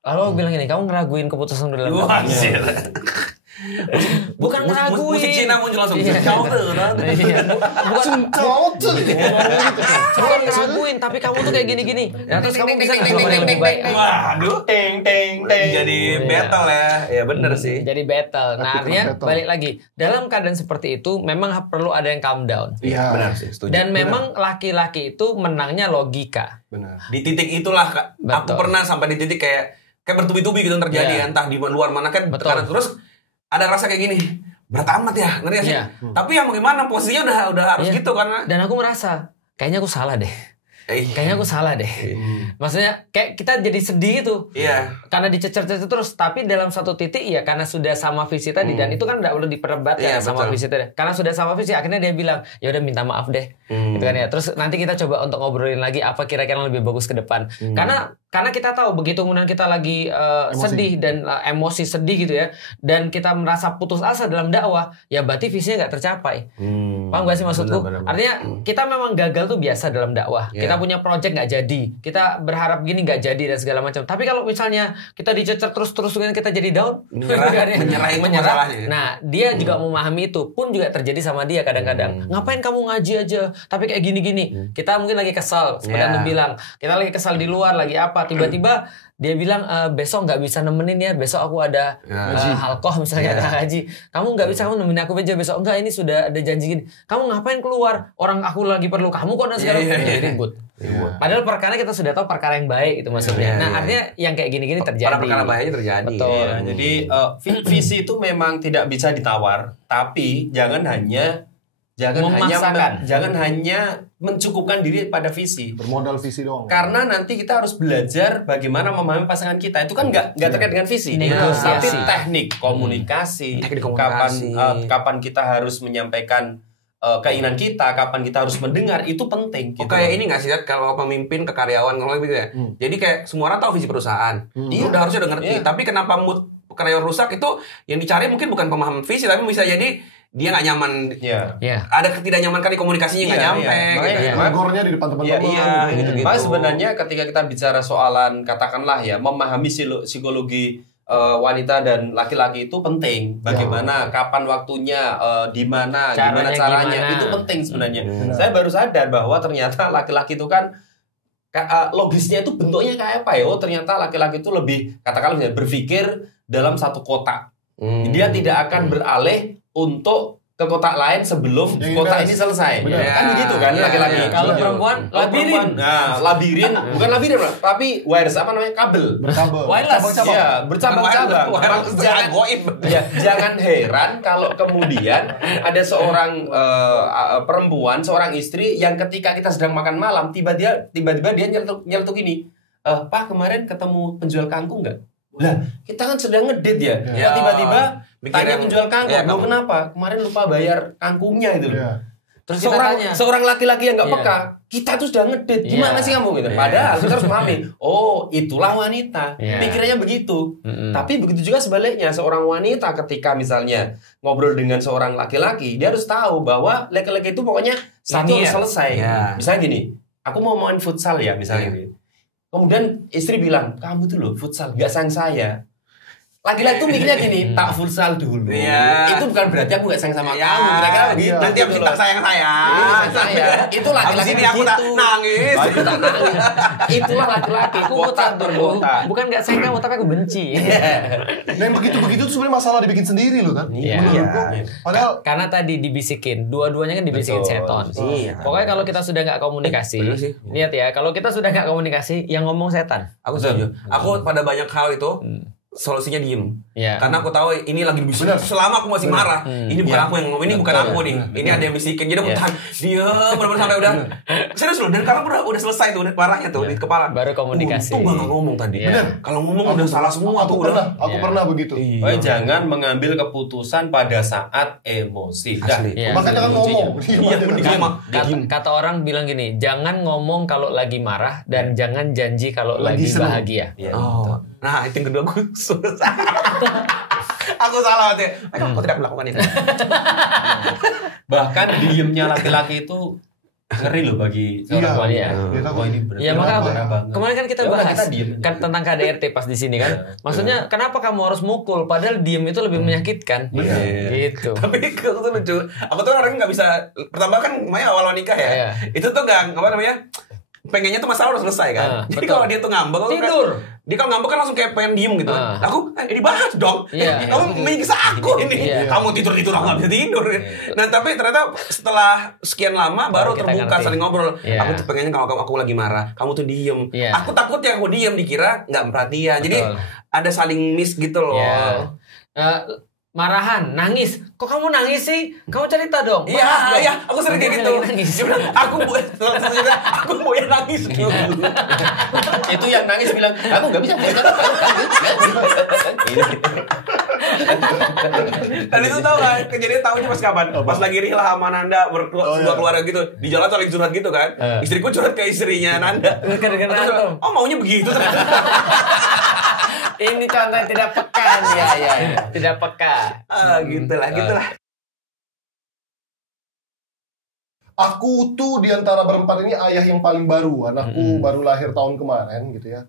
lalu aku bilang gini kamu ngeraguin keputusan dalam dakwah bukan ngeraguin musik Cina muncul langsung bukan ngeraguin tapi kamu tuh kayak gini-gini terus kamu bisa lebih baik waduh jadi battle ya bener sih jadi battle nah artinya balik lagi dalam keadaan seperti itu memang perlu ada yang calm down benar sih setuju dan memang laki-laki itu menangnya logika di titik itulah aku pernah sampai di titik kayak bertubi-tubi gitu terjadi entah di luar mana kan tekanan terus ada rasa kayak gini berat amat ya ngerti gak sih tapi yang bagaimana posisinya udah harus gitu karena dan aku merasa kayaknya aku salah deh maksudnya kayak kita jadi sedih gitu karena dicecer-cecer terus tapi dalam satu titik karena sudah sama visi tadi dan itu kan tidak perlu diperdebatkan sama visi tadi karena sudah sama visi akhirnya dia bilang ya udah minta maaf deh gitu kan ya terus nanti kita coba untuk ngobrolin lagi apa kira-kira yang lebih bagus ke depan karena kita tahu begitu kemudian kita lagi sedih dan emosi sedih gitu ya dan kita merasa putus asa dalam dakwah ya berarti visinya nggak tercapai paham gak sih maksudku artinya kita memang gagal tuh biasa dalam dakwah kita punya project nggak jadi kita berharap gini nggak jadi dan segala macam tapi kalau misalnya kita dicecer terus kita jadi down menyerah nah dia juga memahami itu pun juga terjadi sama dia kadang-kadang ngapain kamu ngaji aja tapi kayak gini kita mungkin lagi kesal seperti yang bilang kita lagi kesal di luar lagi apa tiba-tiba dia bilang besok nggak bisa nemenin ya besok aku ada halqoh misalnya ada haji kamu nggak bisa kamu nemenin aku aja besok enggak ini sudah ada janji gini kamu ngapain keluar orang aku lagi perlu kamu kok dan segala macam jadi ribut padahal perkara kita sudah tahu perkara yang baik itu maksudnya nah artinya yang kayak gini-gini terjadi perkara baiknya terjadi betul jadi visi itu memang tidak bisa ditawar tapi jangan hanya mencukupkan diri pada visi bermodal visi doang karena nanti kita harus belajar bagaimana memahami pasangan kita itu kan nggak terkait dengan visi tapi teknik komunikasi kapan kita harus menyampaikan keinginan kita kapan kita harus mendengar itu penting gitu. Kayak ini nggak sih kalau pemimpin ke karyawan kalau gitu ya jadi kayak semua orang tahu visi perusahaan udah harusnya udah ngerti tapi kenapa mood karyawan rusak itu yang dicari mungkin bukan pemahaman visi tapi bisa jadi dia nggak nyaman, ada ketidaknyaman kali komunikasinya nggak nyampe, negornya di depan teman-teman, gitu. Sebenarnya ketika kita bicara soalan katakanlah ya memahami psikologi wanita dan laki-laki itu penting. Bagaimana, kapan waktunya, di mana, gimana caranya itu penting sebenarnya. Saya baru sadar bahwa ternyata laki-laki itu kan logisnya itu bentuknya kayak apa ya? Oh ternyata laki-laki itu lebih katakanlah berpikir dalam satu kotak. Dia tidak akan beralih untuk ke kotak lain sebelum kotak ini selesai. Kan begitu kan laki-laki. Kalau perempuan labirin. Nah, labirin bukan labirin tapi wires apa namanya? Kabel. Wireless. Ya, bercabang-cabang. Jangan heran kalau kemudian ada seorang perempuan, seorang istri yang ketika kita sedang makan malam tiba-tiba dia nyeletuk ini. Pak kemarin ketemu penjual kangkung enggak? Lah, kita kan sedang ngedit ya. Tiba-tiba tanya penjual kangkung, "Loh kenapa? Kemarin lupa bayar kangkungnya itu." Terus seorang laki-laki yang nggak peka, kita tuh sudah ngedit. Gimana sih kamu gitu? Padahal kita harus memahami, oh, itulah wanita. Pikirannya begitu. Tapi begitu juga sebaliknya, seorang wanita ketika misalnya ngobrol dengan seorang laki-laki, dia harus tahu bahwa laki-laki itu pokoknya satu harus selesai. Misalnya gini, aku mau main futsal ya misalnya gitu. Kemudian istri bilang, kamu tuh loh futsal, gak sayang saya. Laki-laki tuh mikirnya gini, tak futsal dulu. Iya. Itu bukan berarti aku gak sayang sama Iya. kamu. Kira-kira begitu. Nanti abis itu tak sayang saya. Itu laki-laki Abis ini aku tak begitu. nangis. Aku tak nangis. Itulah laki-laki. Aku catur bukan nggak sayang kamu tapi aku benci. Nah yang begitu-begitu tuh sebenarnya masalah dibikin sendiri loh kan. Iya. Menurutku. Padahal Karena tadi dibisikin, dua-duanya kan dibisikin Betul. seton. Iya. Pokoknya kalau kita sudah nggak komunikasi, Bener sih. lihat ya, kalau kita sudah nggak komunikasi, yang ngomong setan. Aku setuju. Aku pada banyak hal itu solusinya diem. Iya. Karena aku tahu ini lagi bisik. Benar. Selama aku masih marah, ini bukan aku yang ngomong, ini bukan aku nih. Ini ada yang bisikin. Jadi aku tahan. Dia benar-benar sampai udah serius loh. Dan karena udah selesai tuh marahnya tuh di kepala. Baru komunikasi. Untung gak ngomong tadi. Iya. Benar. Kalau ngomong udah salah semua aku tuh pernah, udah. aku Iya. pernah begitu. Pokoknya jangan mengambil keputusan pada saat emosi. Dah. Asli. Iya. Makanya jangan Kuncinya. ngomong. Iya, mending sama. Kata orang bilang gini, jangan ngomong kalau lagi marah dan jangan janji kalau Lagi lagi seneng. bahagia. Iya. Oh. Nah, itu yang kedua aku susah. Aku salah waktu. Aku tidak melakukan itu. Bahkan diemnya laki-laki itu ngeri loh bagi seorang wanita. Iya. Dia takut. Oh ini benar. Ya makanya parah banget. kemarin kan kita Ya udah, bahas kita diem. kan tentang KDRT pas di sini kan. Maksudnya kenapa kamu harus mukul padahal diem itu lebih menyakitkan. Iya. Gitu. Tapi aku tuh lucu. Aku tuh orangnya nggak bisa. Pertama kan Maya awal nikah ya. Iya. Itu tuh gak apa namanya? Pengennya tuh masalah udah selesai kan. Jadi betul. kalau dia tuh ngambek, aku Tidur. Dia kalau ngambek kan langsung kayak pengen diem gitu. Aku dibahas dong. Iya. Kamu menyiksa aku ini. Iya. Kamu tidur aku nggak bisa tidur. Nah tapi ternyata setelah sekian lama baru kita terbuka ngerti. saling ngobrol. Iya. Aku tuh pengennya kalau aku lagi marah, kamu tuh diem. Iya. Aku takutnya aku diem dikira nggak perhatian. Jadi Betul. ada saling miss gitu loh. Ya. Marahan, nangis. Kok kamu nangis sih? Kamu cerita dong. Iya, Bahas dong. iya, aku sering kayak gitu. Lagi nangis. Dia bilang, aku mau yang nangis gitu. Itu yang nangis bilang, aku nggak bisa. Dan itu tau kan, kejadian tahunya pas kapan? Pas lagi Rihla sama Nanda berdua keluarga gitu. Di jalan tuh lagi curhat gitu kan. Istriku curhat ke istrinya Nanda. Gara-gara Terus, antum. oh maunya begitu. Ini contoh yang tidak peka nih, ya. Tidak peka. Gitulah. Aku tuh di antara berempat ini ayah yang paling baru. Anakku baru lahir tahun kemarin gitu ya.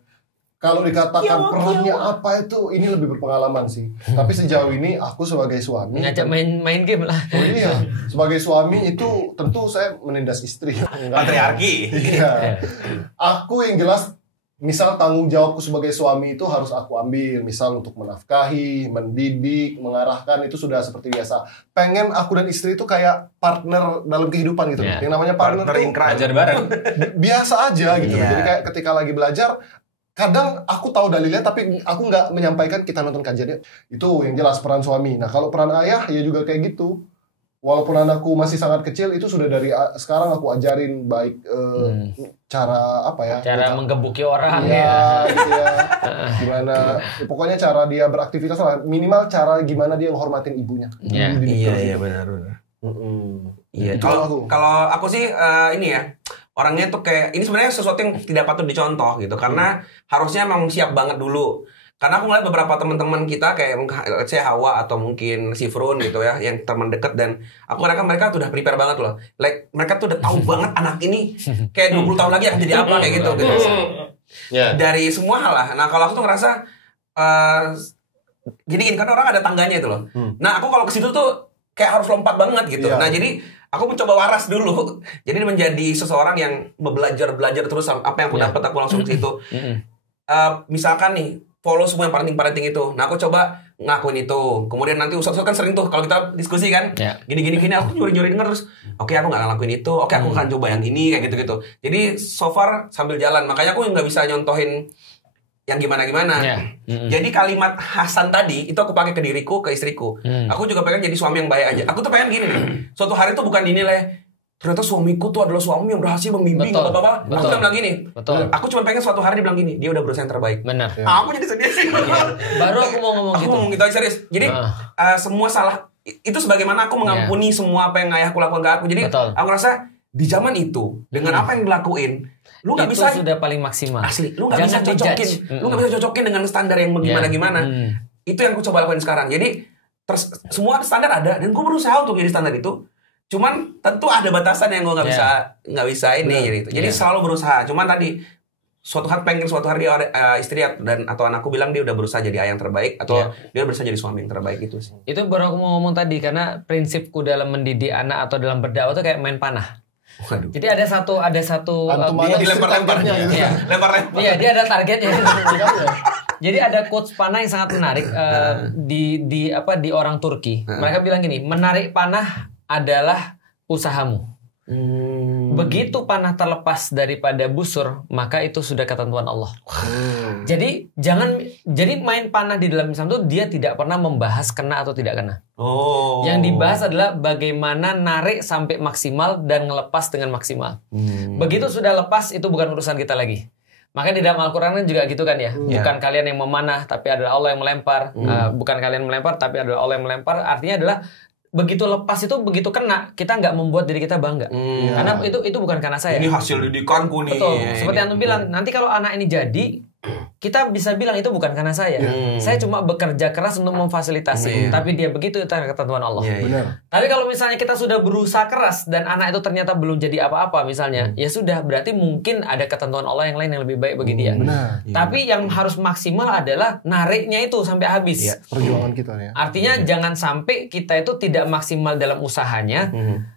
Kalau dikatakan perannya apa itu, ini lebih berpengalaman sih. Tapi sejauh ini aku sebagai suami, Ngajak main game lah. oh iya, sebagai suami itu tentu saya menindas istri. Patriarki. Iya. Aku yang jelas, misal tanggung jawabku sebagai suami itu harus aku ambil. Misal untuk menafkahi, mendidik, mengarahkan, itu sudah seperti biasa. Pengen aku dan istri itu kayak partner dalam kehidupan gitu. Yeah. Yang namanya partner Partner tuh in crime. Belajar bareng. biasa aja gitu. Iya. Jadi kayak ketika lagi belajar, kadang aku tahu dalilnya tapi aku nggak menyampaikan, kita nonton kajiannya. Itu yang jelas peran suami. Nah kalau peran ayah ya juga kayak gitu. Walaupun anakku masih sangat kecil, itu sudah dari sekarang aku ajarin baik cara apa ya? Cara menggebuki orang ya. ya, gitu ya. Gimana? Ya, pokoknya cara dia beraktivitas lah. Minimal cara gimana dia menghormatin ibunya. Iya. Iya benar. Iya. Itu aku. Kalau aku sih ini ya, orangnya tuh kayak ini sebenarnya sesuatu yang tidak patut dicontoh gitu, karena harusnya emang siap banget dulu. Karena aku ngeliat beberapa teman-teman kita kayak let's say Hawa atau mungkin si Frun gitu ya, yang teman dekat, dan aku mereka tuh udah prepare banget loh. Like mereka tuh udah tahu banget anak ini kayak 20 tahun lagi akan jadi apa kayak gitu. Ya. Dari semua hal lah. Nah kalau aku tuh ngerasa gini karena orang ada tangganya itu loh. Nah aku kalau ke situ tuh kayak harus lompat banget gitu. Iya. Nah jadi aku mencoba waras dulu. Jadi menjadi seseorang yang belajar terus apa yang aku dapat, aku langsung ke situ. Misalkan nih follow semua yang parenting itu. Nah aku coba ngakuin itu. Kemudian nanti Ustaz kan sering tuh kalau kita diskusi kan, gini aku nyuri denger terus. Oke, aku nggak ngelakuin itu. Oke, aku akan coba yang ini kayak gitu. Jadi so far sambil jalan. Makanya aku nggak bisa nyontohin yang gimana. Jadi kalimat Hasan tadi itu aku pakai ke diriku, ke istriku. Aku juga pengen jadi suami yang baik aja. Aku tuh pengen gini nih. Suatu hari tuh bukan dinilai ternyata suamiku tuh adalah suami yang berhasil membimbing bapak-bapak. Aku bilang gini. Betul. Aku cuma pengen suatu hari dia bilang gini, dia udah berusaha yang terbaik. Benar. Aku jadi sedih sih. Baru aku mau ngomong Aku gitu. ngomong gitu aja serius. Jadi semua salah itu sebagaimana aku mengampuni semua apa yang ayahku lakukan ke aku. Jadi Betul. aku rasa di zaman itu dengan apa yang dilakuin, lu nggak Itu bisa sudah paling maksimal. asli, lu nggak bisa Jangan cocokin, dijudge. lu nggak bisa cocokin dengan standar yang gimana. Itu yang aku coba lakuin sekarang. Jadi semua standar ada dan gue berusaha untuk jadi standar itu. Cuman tentu ada batasan yang gue nggak bisa ini gitu. Jadi selalu berusaha. Cuman tadi suatu hari istri dan atau anakku bilang dia udah berusaha jadi ayah yang terbaik atau dia berusaha jadi suami yang terbaik itu sih. Itu baru aku mau ngomong tadi, karena prinsipku dalam mendidik anak atau dalam berdakwah itu kayak main panah. Waduh. Jadi ada satu dia dilempar-lemparnya gitu. Iya. Lempar-lempar. Iya, dia ada targetnya. Jadi ada quotes panah yang sangat menarik di orang Turki. Mereka bilang gini, menarik panah adalah usahamu. Begitu panah terlepas daripada busur, maka itu sudah ketentuan Allah. Jadi main panah di dalam Islam itu dia tidak pernah membahas kena atau tidak kena. Yang dibahas adalah bagaimana narik sampai maksimal dan ngelepas dengan maksimal. Begitu sudah lepas, itu bukan urusan kita lagi. Makanya di dalam Al-Quran kan juga gitu kan ya. Bukan kalian yang memanah, tapi adalah Allah yang melempar. Bukan kalian melempar, tapi adalah Allah yang melempar. Artinya adalah begitu lepas itu, begitu kena, kita nggak membuat diri kita bangga. Karena itu bukan karena saya. Ini hasil didikanku nih. Betul. Seperti Antum bilang, nanti kalau anak ini jadi, kita bisa bilang itu bukan karena saya. Saya cuma bekerja keras untuk memfasilitasi. Tapi dia begitu, itu ketentuan Allah. Tapi kalau misalnya kita sudah berusaha keras dan anak itu ternyata belum jadi apa-apa misalnya, ya sudah, berarti mungkin ada ketentuan Allah yang lain yang lebih baik bagi dia. Tapi yang harus maksimal adalah nariknya itu sampai habis. Perjuangan kita ya. Artinya jangan sampai kita itu tidak maksimal dalam usahanya.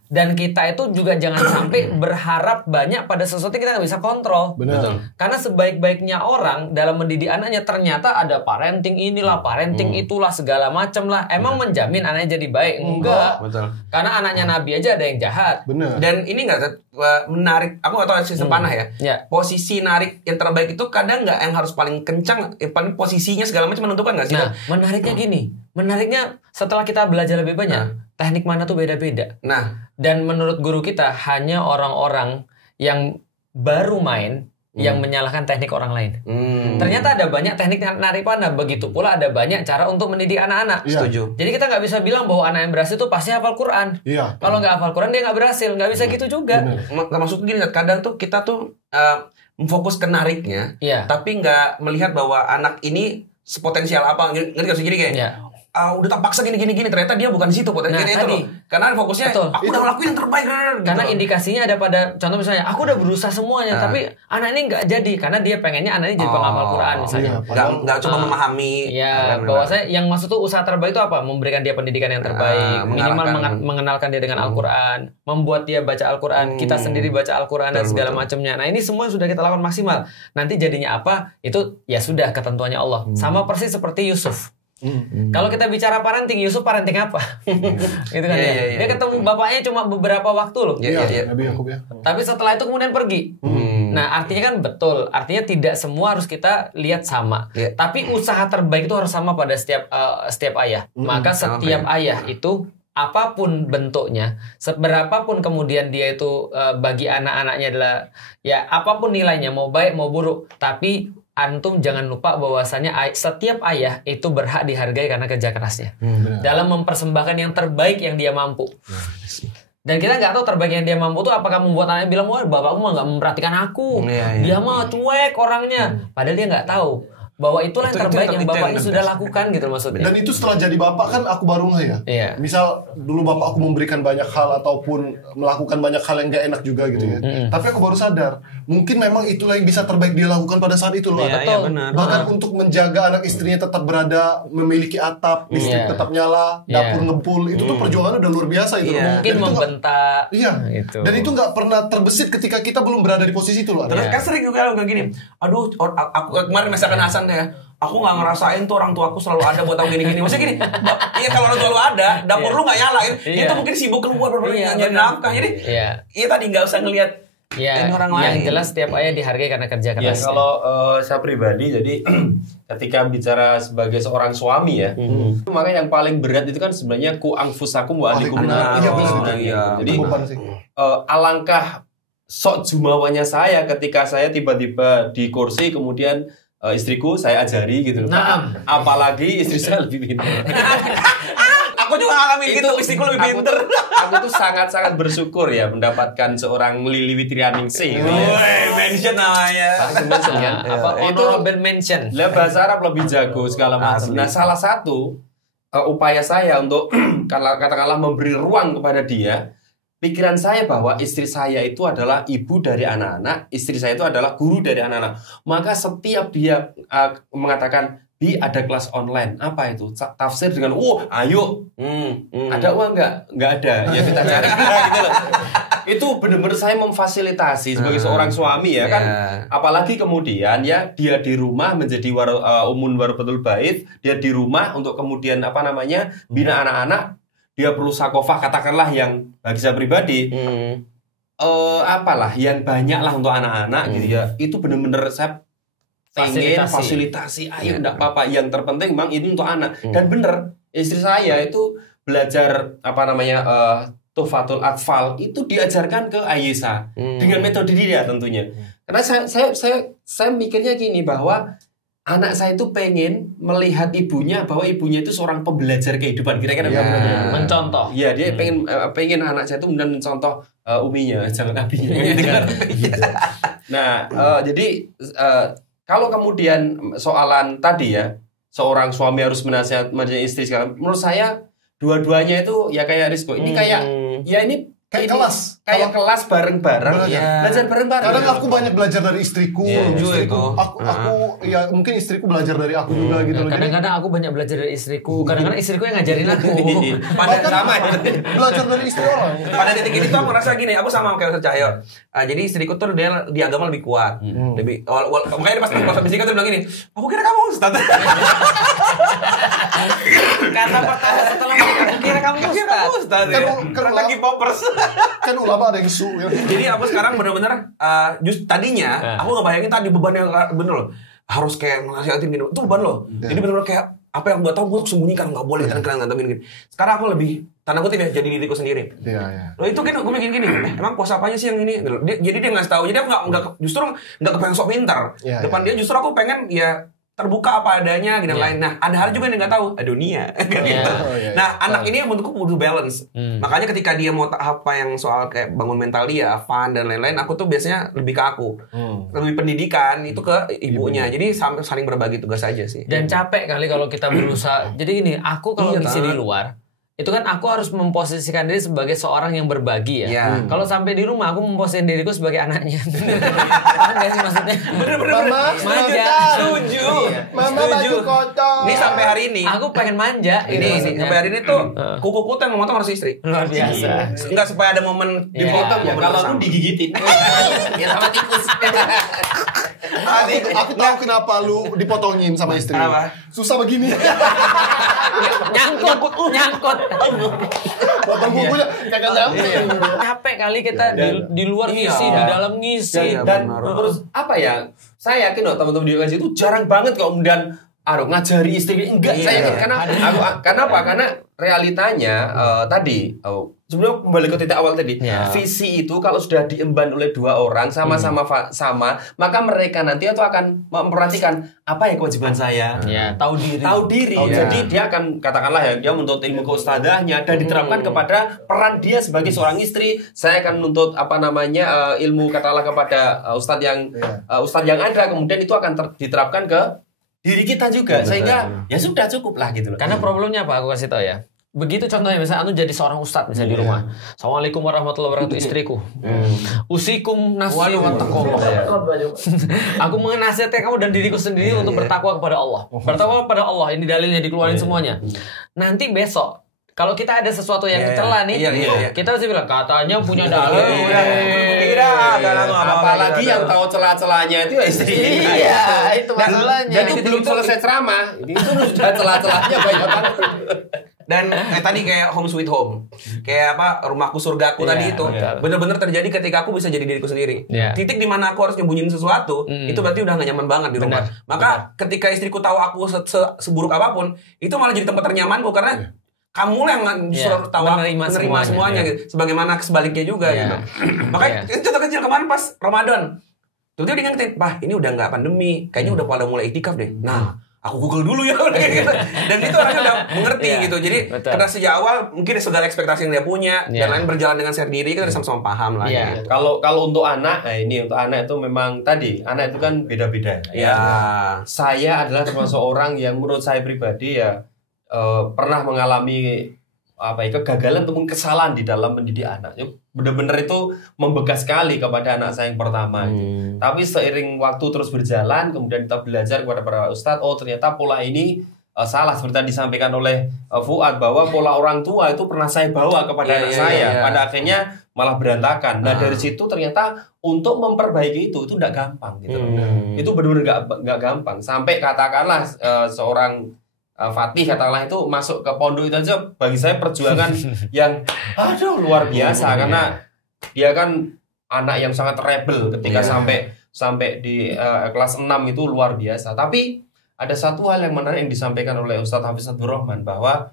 Dan kita itu juga jangan sampai berharap banyak pada sesuatu yang kita nggak bisa kontrol. Benar. Karena sebaik-baiknya orang dalam mendidik anaknya ternyata ada parenting inilah, parenting itulah, segala macam lah. Emang menjamin anaknya jadi baik? Enggak. Betul. Karena anaknya Nabi aja ada yang jahat. Benar. Dan ini nggak menarik, aku nggak tahu sistem panah ya. Posisi narik yang terbaik itu kadang nggak yang harus paling kencang, paling posisinya segala macam menentukan nggak sih? Nah, menariknya gini. Menariknya setelah kita belajar lebih banyak, teknik mana tuh beda-beda. Dan menurut guru kita hanya orang-orang yang baru main yang menyalahkan teknik orang lain. Ternyata ada banyak teknik narik panah. Begitu pula ada banyak cara untuk mendidik anak-anak. Setuju. Jadi kita nggak bisa bilang bahwa anak yang berhasil itu pasti hafal Quran. Kalau nggak hafal Quran dia nggak berhasil. Nggak bisa gitu juga. Maksud gini, kadang tuh kita tuh memfokus ke nariknya, tapi nggak melihat bahwa anak ini sepotensial apa. Ngerti nggak sih? Jadi kayak udah tak paksa gini ternyata dia bukan di situ potensinya itu loh. Karena fokusnya aku udah ngelakuin yang terbaik gitu. Karena indikasinya ada pada contoh misalnya aku udah berusaha semuanya tapi anak ini nggak jadi karena dia pengennya anak ini jadi penghafal Quran misalnya. Nggak cuma memahami. Bahwasanya yang maksud tuh usaha terbaik itu apa? Memberikan dia pendidikan yang terbaik, minimal mengenalkan dia dengan Al-Quran, membuat dia baca Al-Quran, kita sendiri baca Al-Quran dan segala macamnya. Nah, ini semua sudah kita lakukan maksimal. Nanti jadinya apa? Itu ya sudah ketentuannya Allah. Sama persis seperti Yusuf. Kalau kita bicara parenting, Yusuf parenting apa? Itu kan dia ketemu bapaknya cuma beberapa waktu loh. Tapi setelah itu kemudian pergi. Nah, artinya kan betul. Artinya tidak semua harus kita lihat sama. Tapi usaha terbaik itu harus sama pada setiap ayah. Maka setiap ayah itu apapun bentuknya, seberapapun kemudian dia itu bagi anak-anaknya adalah ya apapun nilainya, mau baik mau buruk, tapi antum jangan lupa bahwasanya setiap ayah itu berhak dihargai karena kerja kerasnya dalam mempersembahkan yang terbaik yang dia mampu. Dan kita nggak tahu terbaik yang dia mampu itu apakah membuat anaknya bilang, wah bapakku mah nggak memperhatikan aku, dia mah cuek orangnya, padahal dia nggak tahu bahwa itulah yang terbaik yang bapaknya sudah lakukan gitu maksudnya. Dan itu setelah jadi bapak kan aku baru ngeh ya. Misal dulu bapak aku memberikan banyak hal ataupun melakukan banyak hal yang gak enak juga gitu ya. Tapi aku baru sadar mungkin memang itulah yang bisa terbaik dia lakukan pada saat itu loh. Bahkan untuk menjaga anak istrinya tetap berada, memiliki atap, listrik tetap nyala, dapur ngepul, itu tuh perjuangannya udah luar biasa itu. Mungkin membentak. Gitu. Dan itu nggak pernah terbesit ketika kita belum berada di posisi itu loh. Terus kan sering juga kayak gini. Aduh, aku kemarin misalkan Hasan ya, aku nggak ngerasain tuh orang tua aku selalu ada buat aku gini-gini. Maksudnya gini, iya kalau orang tua lu ada, dapur lu nggak nyalain, dia tuh mungkin sibuk keluar nyari nafkah. Jadi, iya tadi nggak usah ngelihat orang lain. Yang jelas setiap ayah dihargai karena kerja keras. Kalau saya pribadi, jadi ketika bicara sebagai seorang suami ya, maka yang paling berat itu kan sebenarnya ku anfusakum wa ahlikum nar. Jadi alangkah sok jumawanya saya ketika saya tiba-tiba di kursi kemudian istriku saya ajari gitu. Apalagi istri saya lebih pintar. Aku juga ngalamin gitu, istriku lebih pintar. Aku tuh sangat-sangat bersyukur ya mendapatkan seorang Lili Witrianingsih. Mention namanya. Honorable mention. Lah bahasa Arab lebih jago segala macam. Nah, salah satu upaya saya untuk katakanlah memberi ruang kepada dia pikiran saya bahwa istri saya itu adalah ibu dari anak-anak, istri saya itu adalah guru dari anak-anak. Maka setiap dia mengatakan, Bi, ada kelas online, apa itu? Tafsir dengan, ayo, ada uang nggak ada, ya kita cari gitu loh. Itu benar-benar saya memfasilitasi sebagai seorang suami ya kan. Apalagi kemudian ya dia di rumah menjadi umun warabatul bait, dia di rumah untuk kemudian bina anak-anak, dia perlu sakofah katakanlah yang bagi saya pribadi yang banyak lah untuk anak-anak gitu ya. Itu benar-benar saya pengen fasilitasi, ayo enggak apa-apa. Yang terpenting memang ini untuk anak. Dan bener, istri saya itu belajar Tuhfatul Atfal itu diajarkan ke Aisyah dengan metode dia tentunya. Karena saya mikirnya gini bahwa anak saya itu pengen melihat ibunya bahwa ibunya itu seorang pembelajar kehidupan kira-kira mencontoh. Iya, dia pengen anak saya itu kemudian mencontoh uminya, jangan abinya gitu kan. Nah, jadi kalau kemudian soalan tadi ya, seorang suami harus menasihati istri sekarang, menurut saya dua-duanya itu ya kayak Rizko. Ini kayak kelas. Kayak kelas bareng-bareng. Belajar bareng-bareng. Kadang aku banyak belajar dari istriku. Aku ya mungkin istriku belajar dari aku juga gitu loh. Kadang-kadang aku banyak belajar dari istriku. Kadang-kadang istriku yang ngajarin aku. Pada sama belajar dari istri orang. Pada titik ini tuh aku ngerasa gini, aku sama kayak Ustaz Cahyo. Jadi istriku tuh dia di agama lebih kuat. Lebih makanya pas bisnis tuh bilang gini, aku kira kamu Ustaz. Kata pertama setelah menikah, aku kira kamu Ustaz. Kan lagi poppers. Kan ulama ada yang su ya. Jadi aku sekarang benar-benar tadinya aku ngebayangin tadi beban yang bener loh. Harus kayak nasihatin gini. Itu beban loh. Jadi benar-benar kayak apa yang gue tahu gue sembunyikan, nggak boleh kadang-kadang gini. Sekarang aku lebih tanda kutip ya jadi diriku sendiri. Iya. Loh itu kan gue mikir gini, emang puasa apanya sih yang ini? Jadi dia nggak tahu. Jadi aku justru nggak kepengen sok pintar. Depan dia justru aku pengen ya terbuka apa adanya gitu lain. Nah, ada hal juga yang nggak tahu, dunia. Nah, anak ini yang menurutku butuh balance. Makanya ketika dia mau apa yang soal kayak bangun mental dia, fun dan lain-lain, aku tuh biasanya lebih ke aku. Lebih pendidikan itu ke ibunya. Jadi saling berbagi tugas aja sih. Dan capek kali kalau kita berusaha. Jadi gini, aku kalau ngisi di luar, itu kan aku harus memposisikan diri sebagai seorang yang berbagi ya. Kalau sampai di rumah aku memposisikan diriku sebagai anaknya. Paham gak sih maksudnya? Bener-bener manja. Setuju. Mama baju kotor. Ini sampai hari ini. Aku pengen manja. Ini sampai hari ini tuh kuku-kuku yang memotong harus istri. Luar biasa. Enggak supaya ada momen dipotong ya. Kalau aku digigitin. Ya sama tikus. Aku tahu kenapa lu dipotongin sama istri. Kenapa? Susah begini. Nyangkut. Potong kukunya kagak nyampe. Capek kali kita di luar ngisi, di dalam ngisi. Dan terus apa ya? Saya yakin loh teman-teman di UKJ itu jarang banget kalau kemudian ngajari istri enggak. Saya yakin karena apa? Karena realitanya tadi sebelum kembali ke titik awal tadi, visi itu kalau sudah diemban oleh dua orang sama-sama sama, maka mereka nanti itu akan memperhatikan apa ya kewajiban saya. Tahu diri. Jadi dia akan katakanlah ya dia menuntut ilmu keustadahnya dan diterapkan kepada peran dia sebagai seorang istri. Saya akan menuntut ilmu katakanlah kepada ustadz yang ada, kemudian itu akan diterapkan ke diri kita juga. Sehingga ya sudah cukup lah gitu loh. Karena problemnya apa aku kasih tahu ya. Begitu contohnya misalnya jadi seorang ustadz misalnya di rumah. Assalamualaikum warahmatullahi wabarakatuh istriku. Usikum nafsi wa taqwa. Aku menasihati kamu dan diriku sendiri untuk bertakwa kepada Allah. Bertakwa kepada Allah, ini dalilnya dikeluarin semuanya. Nanti besok kalau kita ada sesuatu yang kecela nih, kita harus bilang katanya punya dalil. Apalagi yang tahu celah-celahnya itu ya istri. Iya, itu masalahnya. Dan itu belum selesai ceramah. Itu sudah celah-celahnya banyak banget. Dan tadi kayak home sweet home, kayak apa rumahku surgaku tadi itu benar-benar terjadi ketika aku bisa jadi diriku sendiri. Titik di mana aku harus nyembunyiin sesuatu, itu berarti udah gak nyaman banget di rumah. Maka ketika istriku tahu aku seburuk apapun, itu malah jadi tempat ternyamanku karena kamu yang justru tahu menerima semuanya gitu. Sebagaimana sebaliknya juga gitu. Makanya contoh kecil kemarin pas Ramadan, tuh dia ngingetin, "Bah, ini udah nggak pandemi, kayaknya udah pada mulai iktikaf deh." Nah, aku Google dulu ya gitu. Dan itu orangnya udah mengerti gitu. Jadi karena sejak awal mungkin segala ekspektasi yang dia punya dan lain berjalan dengan share diri kita udah sama-sama paham lah. Gitu. Kalau untuk anak, untuk anak itu memang tadi anak itu kan beda-beda. Saya adalah termasuk orang yang menurut saya pribadi pernah mengalami kegagalan ataupun kesalahan di dalam mendidik anak. Benar-benar itu membekas sekali kepada anak saya yang pertama gitu. Tapi seiring waktu terus berjalan, kemudian kita belajar kepada para ustadz, oh ternyata pola ini salah, seperti yang disampaikan oleh Fuad, bahwa pola orang tua itu pernah saya bawa kepada anak saya. Pada akhirnya malah berantakan. Nah dari situ ternyata untuk memperbaiki itu tidak gampang gitu. Itu benar-benar nggak gampang. Sampai katakanlah seorang Fatih katakanlah itu masuk ke pondok itu aja bagi saya perjuangan yang luar biasa, karena dia kan anak yang sangat rebel ketika sampai di kelas 6 itu luar biasa. Tapi ada satu hal yang menarik yang disampaikan oleh Ustadz Hafiz Abdul Rahman, bahwa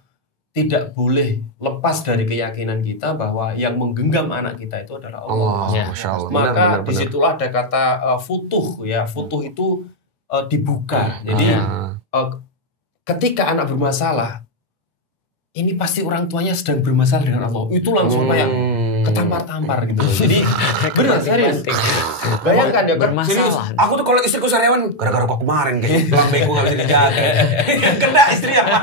tidak boleh lepas dari keyakinan kita bahwa yang menggenggam anak kita itu adalah Allah. Maka disitulah ada kata futuh ya. Futuh itu dibuka. Jadi ketika anak bermasalah, ini pasti orang tuanya sedang bermasalah dengan Allah. Itu langsung kayak ketampar-tampar gitu. Jadi benar serius. Bayangkan dia bermasalah. Aku tuh kalau istriku sariawan gara-gara kok kemarin kayaknya lambeku nggak bisa dijaga. Kena istri apa?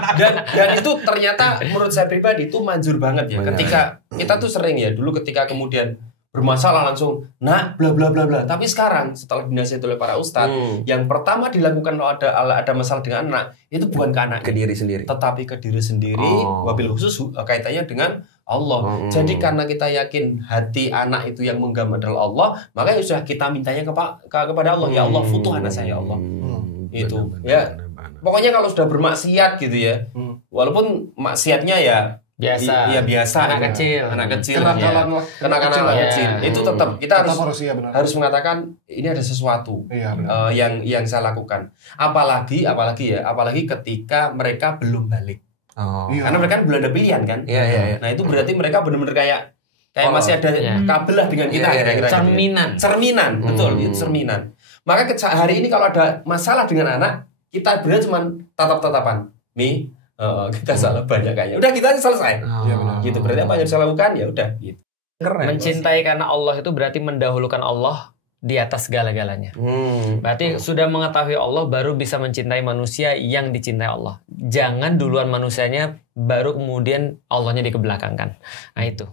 Dan itu ternyata menurut saya pribadi itu manjur banget ya. Ketika kita tuh sering ya dulu ketika kemudian bermasalah langsung bla bla bla bla. Tapi sekarang setelah dinasihati oleh para ustadz, yang pertama dilakukan kalau ada masalah dengan anak itu bukan ke anak, ke diri sendiri, tetapi ke diri sendiri. Wabil khusus kaitannya dengan Allah. Jadi karena kita yakin hati anak itu yang menggenggam adalah Allah, maka ya sudah kita mintanya kepada Allah. Ya Allah, futuh anak saya ya Allah. Itu ya. Pokoknya kalau sudah bermaksiat gitu ya, walaupun maksiatnya ya biasa, anak kecil, kenakalan kecil, itu tetap kita harus mengatakan ini ada sesuatu yang saya lakukan. Apalagi ketika mereka belum balik, karena mereka kan belum ada pilihan kan. Nah itu berarti mereka benar-benar kayak masih ada kabel lah dengan kita. Cerminan, betul, itu cerminan. Maka hari ini kalau ada masalah dengan anak, kita benar cuma tatap-tatapan, kita salah banyak kayaknya. Udah kita selesai. Gitu. Berarti apa yang harus saya lakukan? Ya udah gitu. Keren. Mencintai karena Allah itu berarti mendahulukan Allah di atas segala-galanya. Berarti sudah mengetahui Allah baru bisa mencintai manusia yang dicintai Allah. Jangan duluan manusianya baru kemudian Allahnya dikebelakangkan. Nah itu.